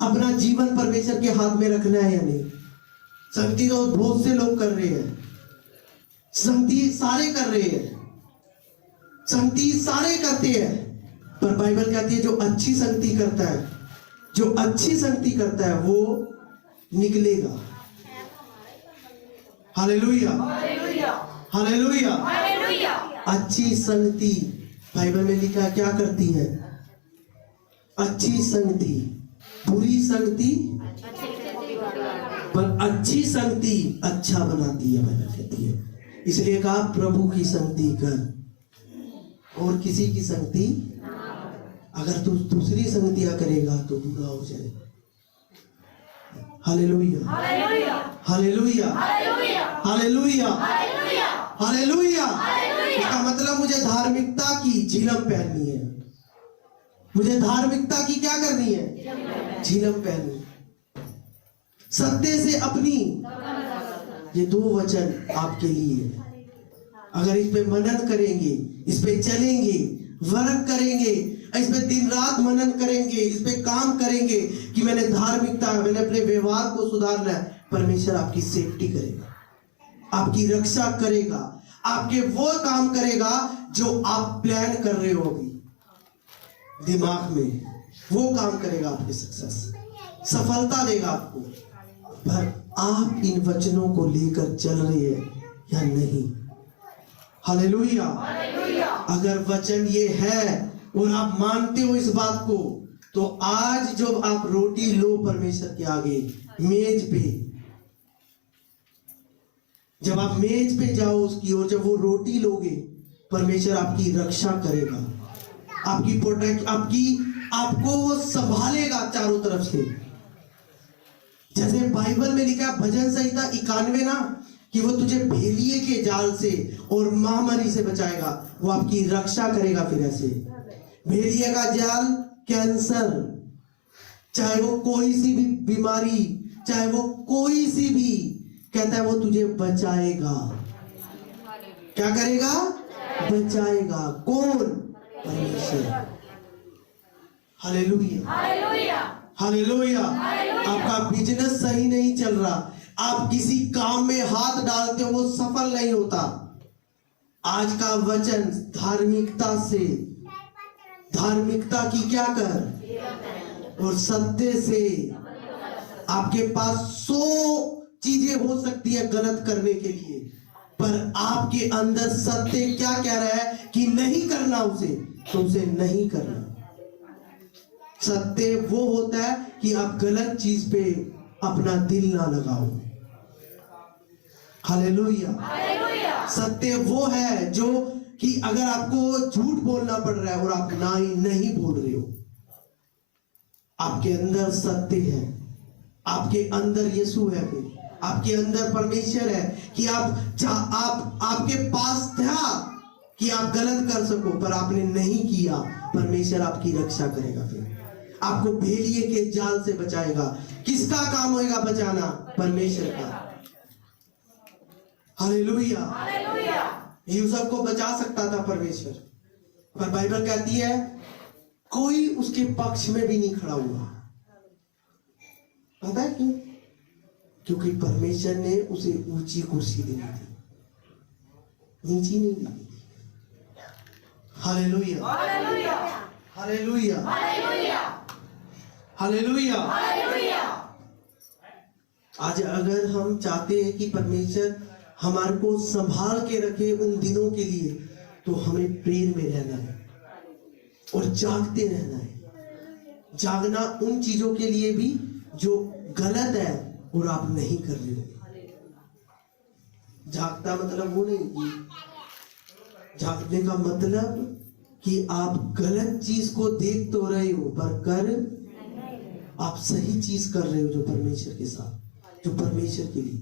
अपना जीवन परमेश्वर के हाथ में रखना है या नहीं। संगति तो बहुत से लोग कर रहे हैं, संगति सारे कर रहे हैं, संगति सारे करते हैं, पर बाइबल कहती है जो अच्छी संगति करता है, जो अच्छी संगति करता है वो निकलेगा। Hallelujah, hallelujah, hallelujah. हालेलुया। अच्छी संगति, बाइबल में लिखा है क्या करती है? अच्छी संगति, बुरी संगति, पर अच्छी संगति अच्छा बनाती है, बाइबल कहती है। इसलिए कहा प्रभु की संगति कर, और किसी की संगति, अगर तू दूसरी संगतियां करेगा तो बुरा हो जाएगा। Hallelujah, hallelujah, hallelujah, hallelujah, hallelujah, hallelujah, hallelujah. Hallelujah. इसका मतलब मुझे धार्मिकता की झिलम पहननी है, मुझे धार्मिकता की क्या करनी है? झिलम पहननी, सत्य से अपनी। ये 2 वचन आपके लिए, अगर इस पे मनन करेंगे, इस पे चलेंगे, वर्क करेंगे, इस पे दिन रात मनन करेंगे, इस पे काम करेंगे कि मैंने धार्मिकता, मैंने अपने व्यवहार को सुधारना है, परमेश्वर आपकी सेफ्टी करेगा, आपकी रक्षा करेगा, आपके वो काम करेगा जो आप प्लान कर रहे हो अभी दिमाग में, वो काम करेगा, आपकी सक्सेस, सफलता देगा आपको। पर आप इन वचनों को लेकर चल रहे हैं या नहीं? Hallelujah, hallelujah. अगर वचन ये है और आप मानते हो इस बात को, तो आज जब आप रोटी लो परमेश्वर के आगे मेज पे, जब आप मेज पे जाओ उसकी, और जब वो रोटी लोगे, परमेश्वर आपकी रक्षा करेगा, आपकी प्रोटेक्ट आपको वो संभालेगा चारों तरफ से। जैसे बाइबल में लिखा है भजन संहिता 91 ना, कि वो तुझे भेलिए के जाल से और महामारी से बचाएगा, वो आपकी रक्षा करेगा। फिर ऐसे भेलिए का जाल, कैंसर, चाहे वो कोई सी भी बीमारी, चाहे वो कोई सी भी, कहता है वो तुझे बचाएगा। क्या करेगा? बचाएगा। कौन? परमेश्वर। Hallelujah, hallelujah, hallelujah. आपका बिजनेस सही नहीं चल रहा, आप किसी काम में हाथ डालते हो वो सफल नहीं होता। आज का वचन धार्मिकता से, धार्मिकता की क्या कर और सत्य से। आपके पास 100 चीजें हो सकती है गलत करने के लिए, पर आपके अंदर सत्य क्या कह रहा है कि नहीं करना उसे, तो उसे नहीं करना। सत्य वो होता है कि आप गलत चीज पे अपना दिल ना लगाओ। हालेलुया, हालेलुया, सत्य वो है जो कि अगर आपको झूठ बोलना पड़ रहा है और आप नहीं बोल रहे हो, आपके अंदर सत्य है, आपके अंदर यीशु है, फिर आपके अंदर परमेश्वर है कि आपके पास था कि आप गलत कर सको, पर आपने नहीं किया। परमेश्वर आपकी रक्षा करेगा, फिर आपको भेलिए के जाल से बचाएगा। किसका काम होएगा बचाना? परमेश्वर का। हालेलुया, हालेलुया, यूसुफ को बचा सकता था परमेश्वर, पर बाइबल कहती है कोई उसके पक्ष में भी नहीं खड़ा हुआ। पता है क्यों? क्योंकि परमेश्वर ने उसे ऊंची कुर्सी दी थी, नीची नहीं दी थी। Hallelujah, hallelujah, hallelujah, hallelujah, hallelujah. Hallelujah. आज अगर हम चाहते हैं कि परमेश्वर हमारे को संभाल के रखे उन दिनों के लिए, तो हमें प्रेयर में रहना है और जागते रहना है। जागना उन चीजों के लिए भी जो गलत है और आप नहीं कर रहे हो। जागता मतलब वो नहीं कि जागने का मतलब कि आप गलत चीज को देख तो रहे हो, पर कर आप सही चीज कर रहे हो, जो परमेश्वर के साथ, जो परमेश्वर के लिए।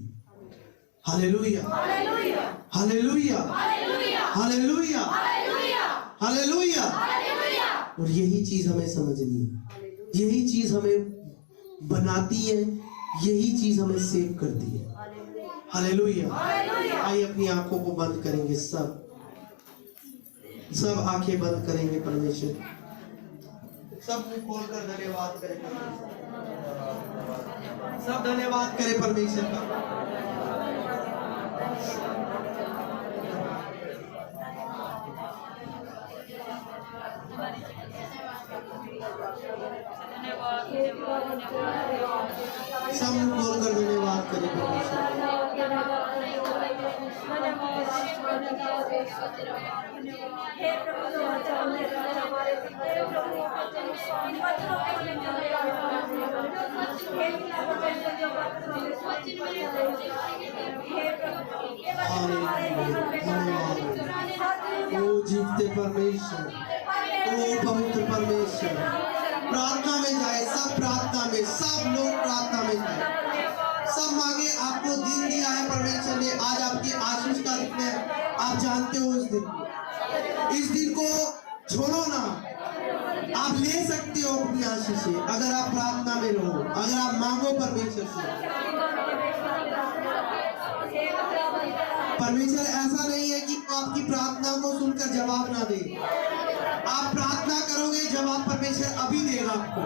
Hallelujah, hallelujah, hallelujah, hallelujah, hallelujah, hallelujah, hallelujah. Hallelujah. और यही चीज हमें समझनी है, यही चीज हमें बनाती है, यही चीज हमें सेव करती है। हालेलुया। आइए अपनी आंखों को बंद करेंगे, सब आंखें बंद करेंगे। परमेश्वर सब मुंह खोलकर धन्यवाद करें परमेश्वर, सब धन्यवाद करें परमेश्वर का। सब मुंह खोलकर धन्यवाद करें परमेश्वर। ओ जीवते परमेश्वर, ओ पवित्र परमेश्वर, प्रार्थना में जाए, सब प्रार्थना में, सब लोग प्रार्थना में जाए, सब मांगे। आपको दिन दिया है परमेश्वर ने, आज आपकी आशीष का दिन है। आप जानते हो इस दिन को, इस दिन को छोड़ो ना। आप ले सकते हो अपनी आशीष से, अगर आप प्रार्थना में रहो, अगर आप मांगो परमेश्वर से। परमेश्वर ऐसा नहीं है कि आपकी प्रार्थना को सुनकर जवाब ना दे। आप प्रार्थना करोगे, जवाब परमेश्वर अभी देगा आपको।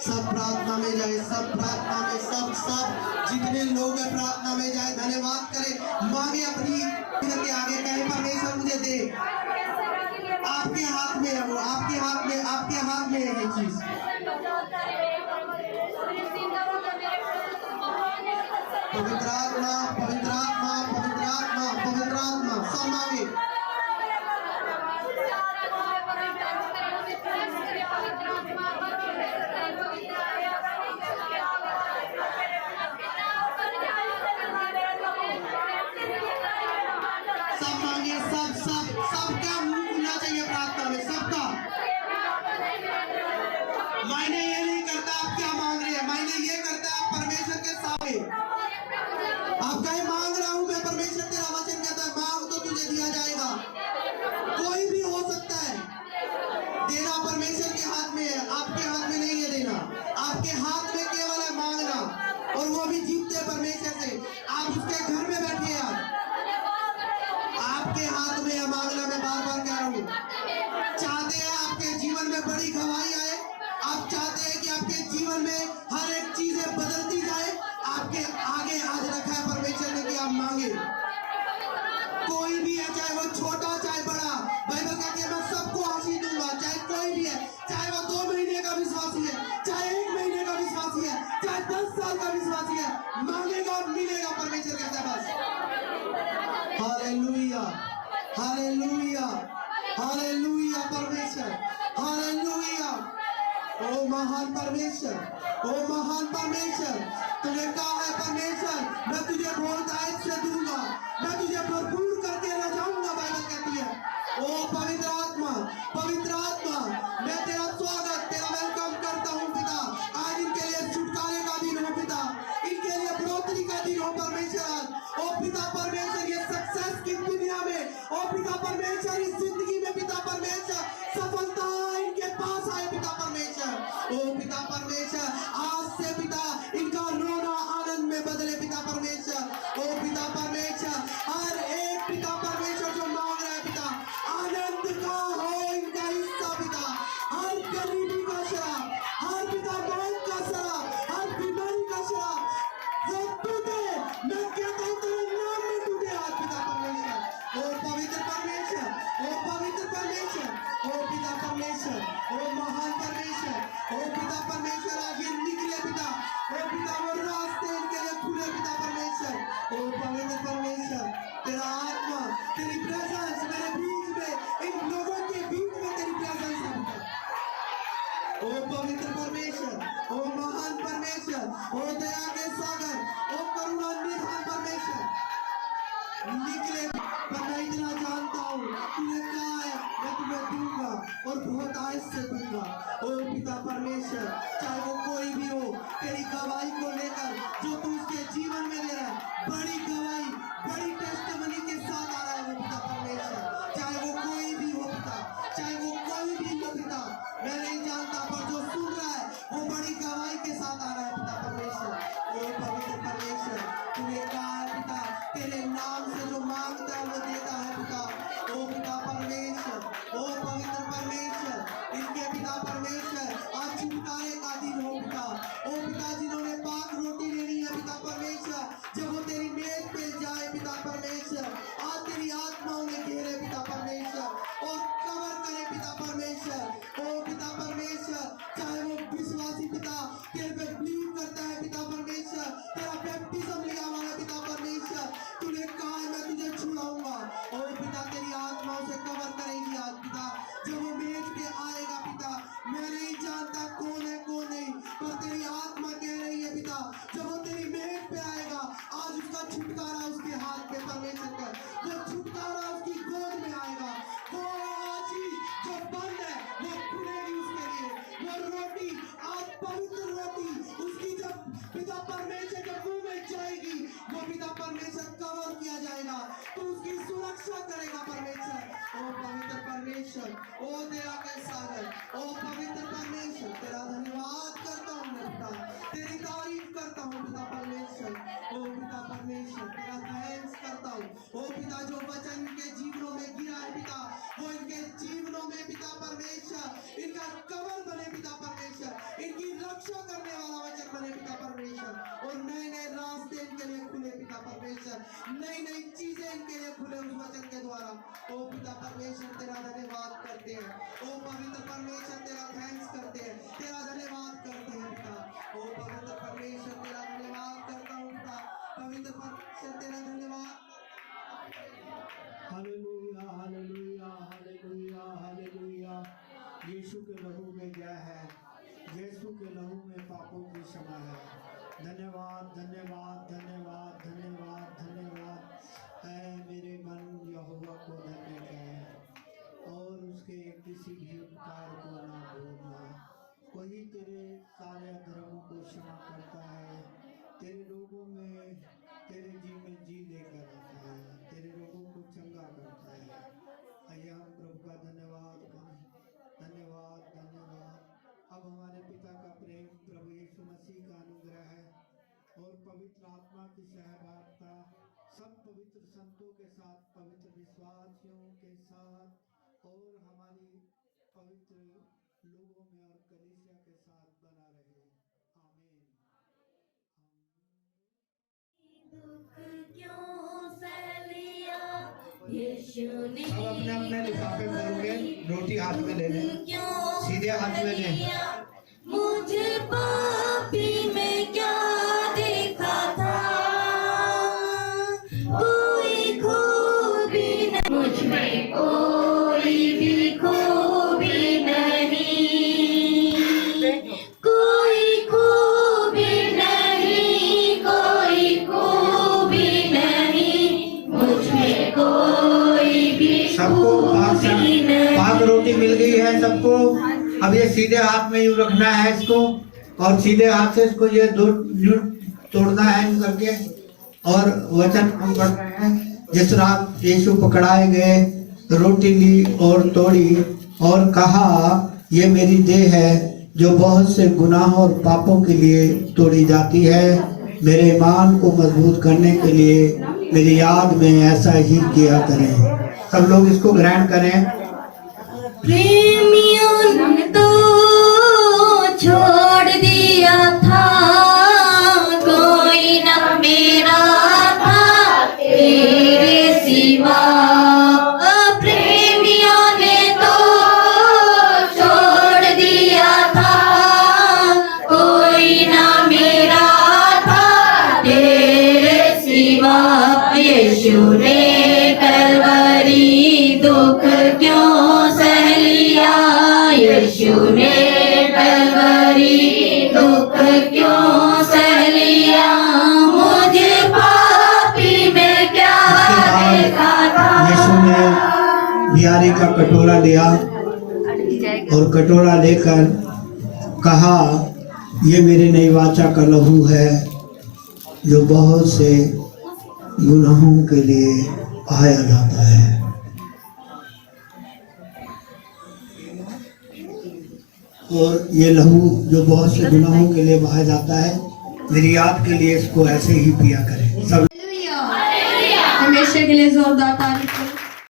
सब प्रार्थना में जाए, सब प्रार्थना में, सब जितने लोग हैं प्रार्थना में जाए, धन्यवाद करें, मांगे अपनी के आगे, कहे परमेश्वर मुझे दे। आपके हाथ में है वो, आपके हाथ में, आपके हाथ में है ये चीज। पवित्र आत्मा, पवित्र आत्मा, पवित्र आत्मा, पवित्र आत्मा, सब मांगे। सब मांगे, सबका मुंह खुलना चाहिए प्रार्थना में, सबका। मायने ये नहीं करता आप क्या मांग रहे हैं, मायने ये करता है आप परमेश्वर के सामने आप कहे मांग रहा हूं मैं, परमेश्वर तेरा वचन कहता है मांग तो तुझे दिया जाएगा। कोई भी हो सकता है, देना परमेश्वर के हाथ में है, आपके हाथ में नहीं है देना, आपके हाथ में केवल है मांगना, और वो भी जीतते परमेश्वर से। आप उसके घर में बैठे हैं, आपके हाथ में है मांगना। मैं बार बार कह रहा हूँ, चाहते हैं आपके जीवन में बड़ी गवाही आए, आप चाहते हैं कि आपके जीवन में हर एक चीजें बदलती जाए, आपके आगे आज रखा है परमेश्वर ने कि आप मांगे। कोई भी है, चाहे वो छोटा चाहे बड़ा, बाइबल कहती है मैं सबको आशीष दूंगा। चाहे कोई भी है, चाहे वो 2 महीने का विश्वासी है, चाहे 1 महीने का विश्वासी है, चाहे 10 साल का विश्वासी है, मांगेगा और मिलेगा। परमेश्वर कहता है बस। हालेलुया, हालेलुया, हालेलुया परमेश्वर, हालेलुया। ओ महान परमेश्वर, ओ महान परमेश्वर, तुझे कहा है परमेश्वर मैं तुझे बहुतायत से दूंगा, मैं तुझे भरपूर करके ले जाऊंगा। बाइबल कहती है ओ पवित्र आत्मा, पवित्र आत्मा, मैं तेरा स्वागत, तेरा वेलकम करता हूँ पिता। आज इनके लिए छुटकारे का दिन हो पिता, इनके लिए बढ़ोतरी का दिन हो परमेश्वर। आज ओ पिता परमेश्वर ये सक्सेस की दुनिया में, ओ पिता परमेश्वर इस जिंदगी में पिता परमेश्वर सफलता इनके पास आए पिता परमेश्वर। ओ पिता परमेश्वर आज से पिता इनका रोना आनंद में बदले पिता परमेश्वर। ओ पिता परमेश्वर हर एक पिता परमेश्वर जो मांग रहा है पिता, आनंद का हो इनका हिस्सा पिता। हर गरीबी का शराब, हर पिता मौत का शराब, हर बीमारी का शराब वो टूटे, मैं कहता हूँ तेरे नाम में टूटे आज पिता परमेश्वर। ओ पवित्र परमेश्वर, ओ पवित्र परमेश्वर, ओ पिता परमेश्वर, ओ महान परमेश्वर, ओ पिता परमेश्वर आज ये निकले पिता, ओ पिता वो रास्ते इनके लिए खुले पिता परमेश्वर। ओ पवित्र परमेश्वर तेरा आत्मा, तेरी प्रेजेंस मेरे बीच में, इन लोगों के बीच में तेरी प्रेजेंस है पिता। ओ पवित्र परमेश्वर, ओ महान परमेश्वर, ओ दया के सागर, ओ करुणा निधान परमेश्वर निकले। पर मैं इतना जानता हूँ तूने कहा है मैं तुम्हें दूंगा और बहुत आयत से दूंगा। ओ पिता परमेश्वर चाहे वो कोई भी हो, तेरी गवाही को लेकर जो तू उसके जीवन में दे रहा है, बड़ी गवाही बड़ी टेस्टिमनी के साथ आ रहा है वो पिता परमेश्वर। चाहे वो कोई भी हो पिता, चाहे वो कोई भी हो पिता, मैं नहीं जानता, पर जो सुन रहा है वो बड़ी गवाही के साथ आ रहा है पिता परमेश्वर। ओ पवित्र परमेश्वर तूने कहा है पिता तेरे नाम से जो मांगता है वो देता है पिता। ओ पिता परमेश्वर, ओ पवित्र परमेश्वर इनके पिता परमेश्वर आज छुटकारे का दिन हो पिता। ओ पिता जिन्होंने पाक रोटी लेनी है पिता परमेश्वर, जब वो तेरी मेज पे जाए पिता परमेश्वर, आज तेरी आत्माओं में घेरे पिता परमेश्वर और कवर करे पिता परमेश्वर। ओ पिता परमेश्वर चाहे वो विश्वासी पिता तेरे पे बिलीव करता है पिता परमेश्वर, तेरा बैप्टिज्म लिया हुआ है पिता परमेश्वर, तूने कहा है मैं तुझे छुड़ाऊंगा। ओ पिता तेरी आत्माओं से कवर करेगी आज पिता, जब वो मेज पे आएगा पिता, मैं नहीं जानता कौन है कौन नहीं, पर तेरी आत्मा कह रही है पिता जब वो तेरी मेज पे आएगा आज उसका छुटकारा उसके हाथ में परमेश्वर का, वो छुटकारा उसकी गोद में आएगा। वो आज ही जो बंद है वो खुलेगी उसके लिए, वो रोटी आज पवित्र रोटी उसकी जब पिता परमेश्वर के मुंह में जाएगी वो पिता परमेश्वर कवर किया जाएगा, तो उसकी सुरक्षा करेगा परमेश्वर। ओ पवित्र परमेश्वर, ओ दया के सागर, ओ पवित्र परमेश्वर तेरा धन्यवाद करता हूँ मैं पिता, तेरी तारीफ करता हूँ पिता परमेश्वर। ओ पिता परमेश्वर तेरा थैंक्स करता हूँ। ओ पिता जो वचन इनके जीवनों में गिरा है पिता, वो इनके जीवनों में पिता परमेश्वर इनका कवर बने पिता परमेश्वर, इनकी रक्षा करने वाला वचन बने पिता परमेश्वर, और नए नए रास्ते इनके लिए खुले पिता परमेश्वर, नई नई चीजें इनके लिए खुले उस वचन के द्वारा। ओ पिता परमेश्वर तेरा धन्यवाद करते हैं। ओ पवित्र यीशु के लहू में जय है, यीशु के लहू में पापों की क्षमा है। धन्यवाद धन्यवाद धन्यवाद धन्यवाद धन्यवाद। ऐ मेरे मन यहोवा को धन्य कह और उसके किसी भी उपकार को ना भूलना। वही तेरे सारे अधर्मों को क्षमा करता है, तेरे रोगों में तेरे जी में जी लेकर आता है, तेरे रोगों को चंगा करता है। आइए हम प्रभु का धन्यवाद करें। धन्यवाद धन्यवाद। अब हमारे पिता का प्रेम, प्रभु यीशु मसीह का अनुग्रह है और पवित्र आत्मा की सहभागिता सब पवित्र संतों के साथ, पवित्र विश्वासियों के साथ और हमारी पवित्र लोगों में और कलीसिया के साथ बना रहे। आमीन। सब अपने अपने लिफाफे खोलोगे, रोटी हाथ में ले लें, सीधे हाथ में लें। मुझे पापी में क्या देखा था, कोई खूबी नहीं मुझ में, कोई भी खूबी नहीं, कोई खूबी नहीं, कोई खूबी नहीं, मुझ में कोई भी सबको पाक रोटी मिल गई है सबको। अब ये सीधे हाथ में यूं रखना है इसको और सीधे हाथ से इसको ये दो यूं तोड़ना है यूं करके। और वचन हम पढ़ रहे हैं, जिस रात यीशु पकड़ाए गए, रोटी ली और तोड़ी और कहा, ये मेरी देह है जो बहुत से गुनाहों और पापों के लिए तोड़ी जाती है। मेरे ईमान को मजबूत करने के लिए मेरी याद में ऐसा ही किया करें। सब लोग इसको ग्रहण करें। प्रेमियों ने तो छोड़ दिया था, कोई न मेरा था तेरे सिवा। प्रेमियों ने तो छोड़ दिया था, कोई न मेरा था तेरे सिवा। यीशु ने कलवरी दुख क्यों सह लिया, यीशु ने कलवरी दुख क्यों सह लिया, मुझे पापी में क्या देखा था। यीशु ने बियारी का कटोरा लिया और कटोरा लेकर कहा, ये मेरे नई वाचा का लहू है जो बहुत से गुनाहों के लिए बहाया जाता है। और ये लहू जो बहुत से गुनाहों के लिए बहाया जाता है, मेरी याद के लिए इसको ऐसे ही पिया करें। सब हमेशा के लिए जोरदार ताली।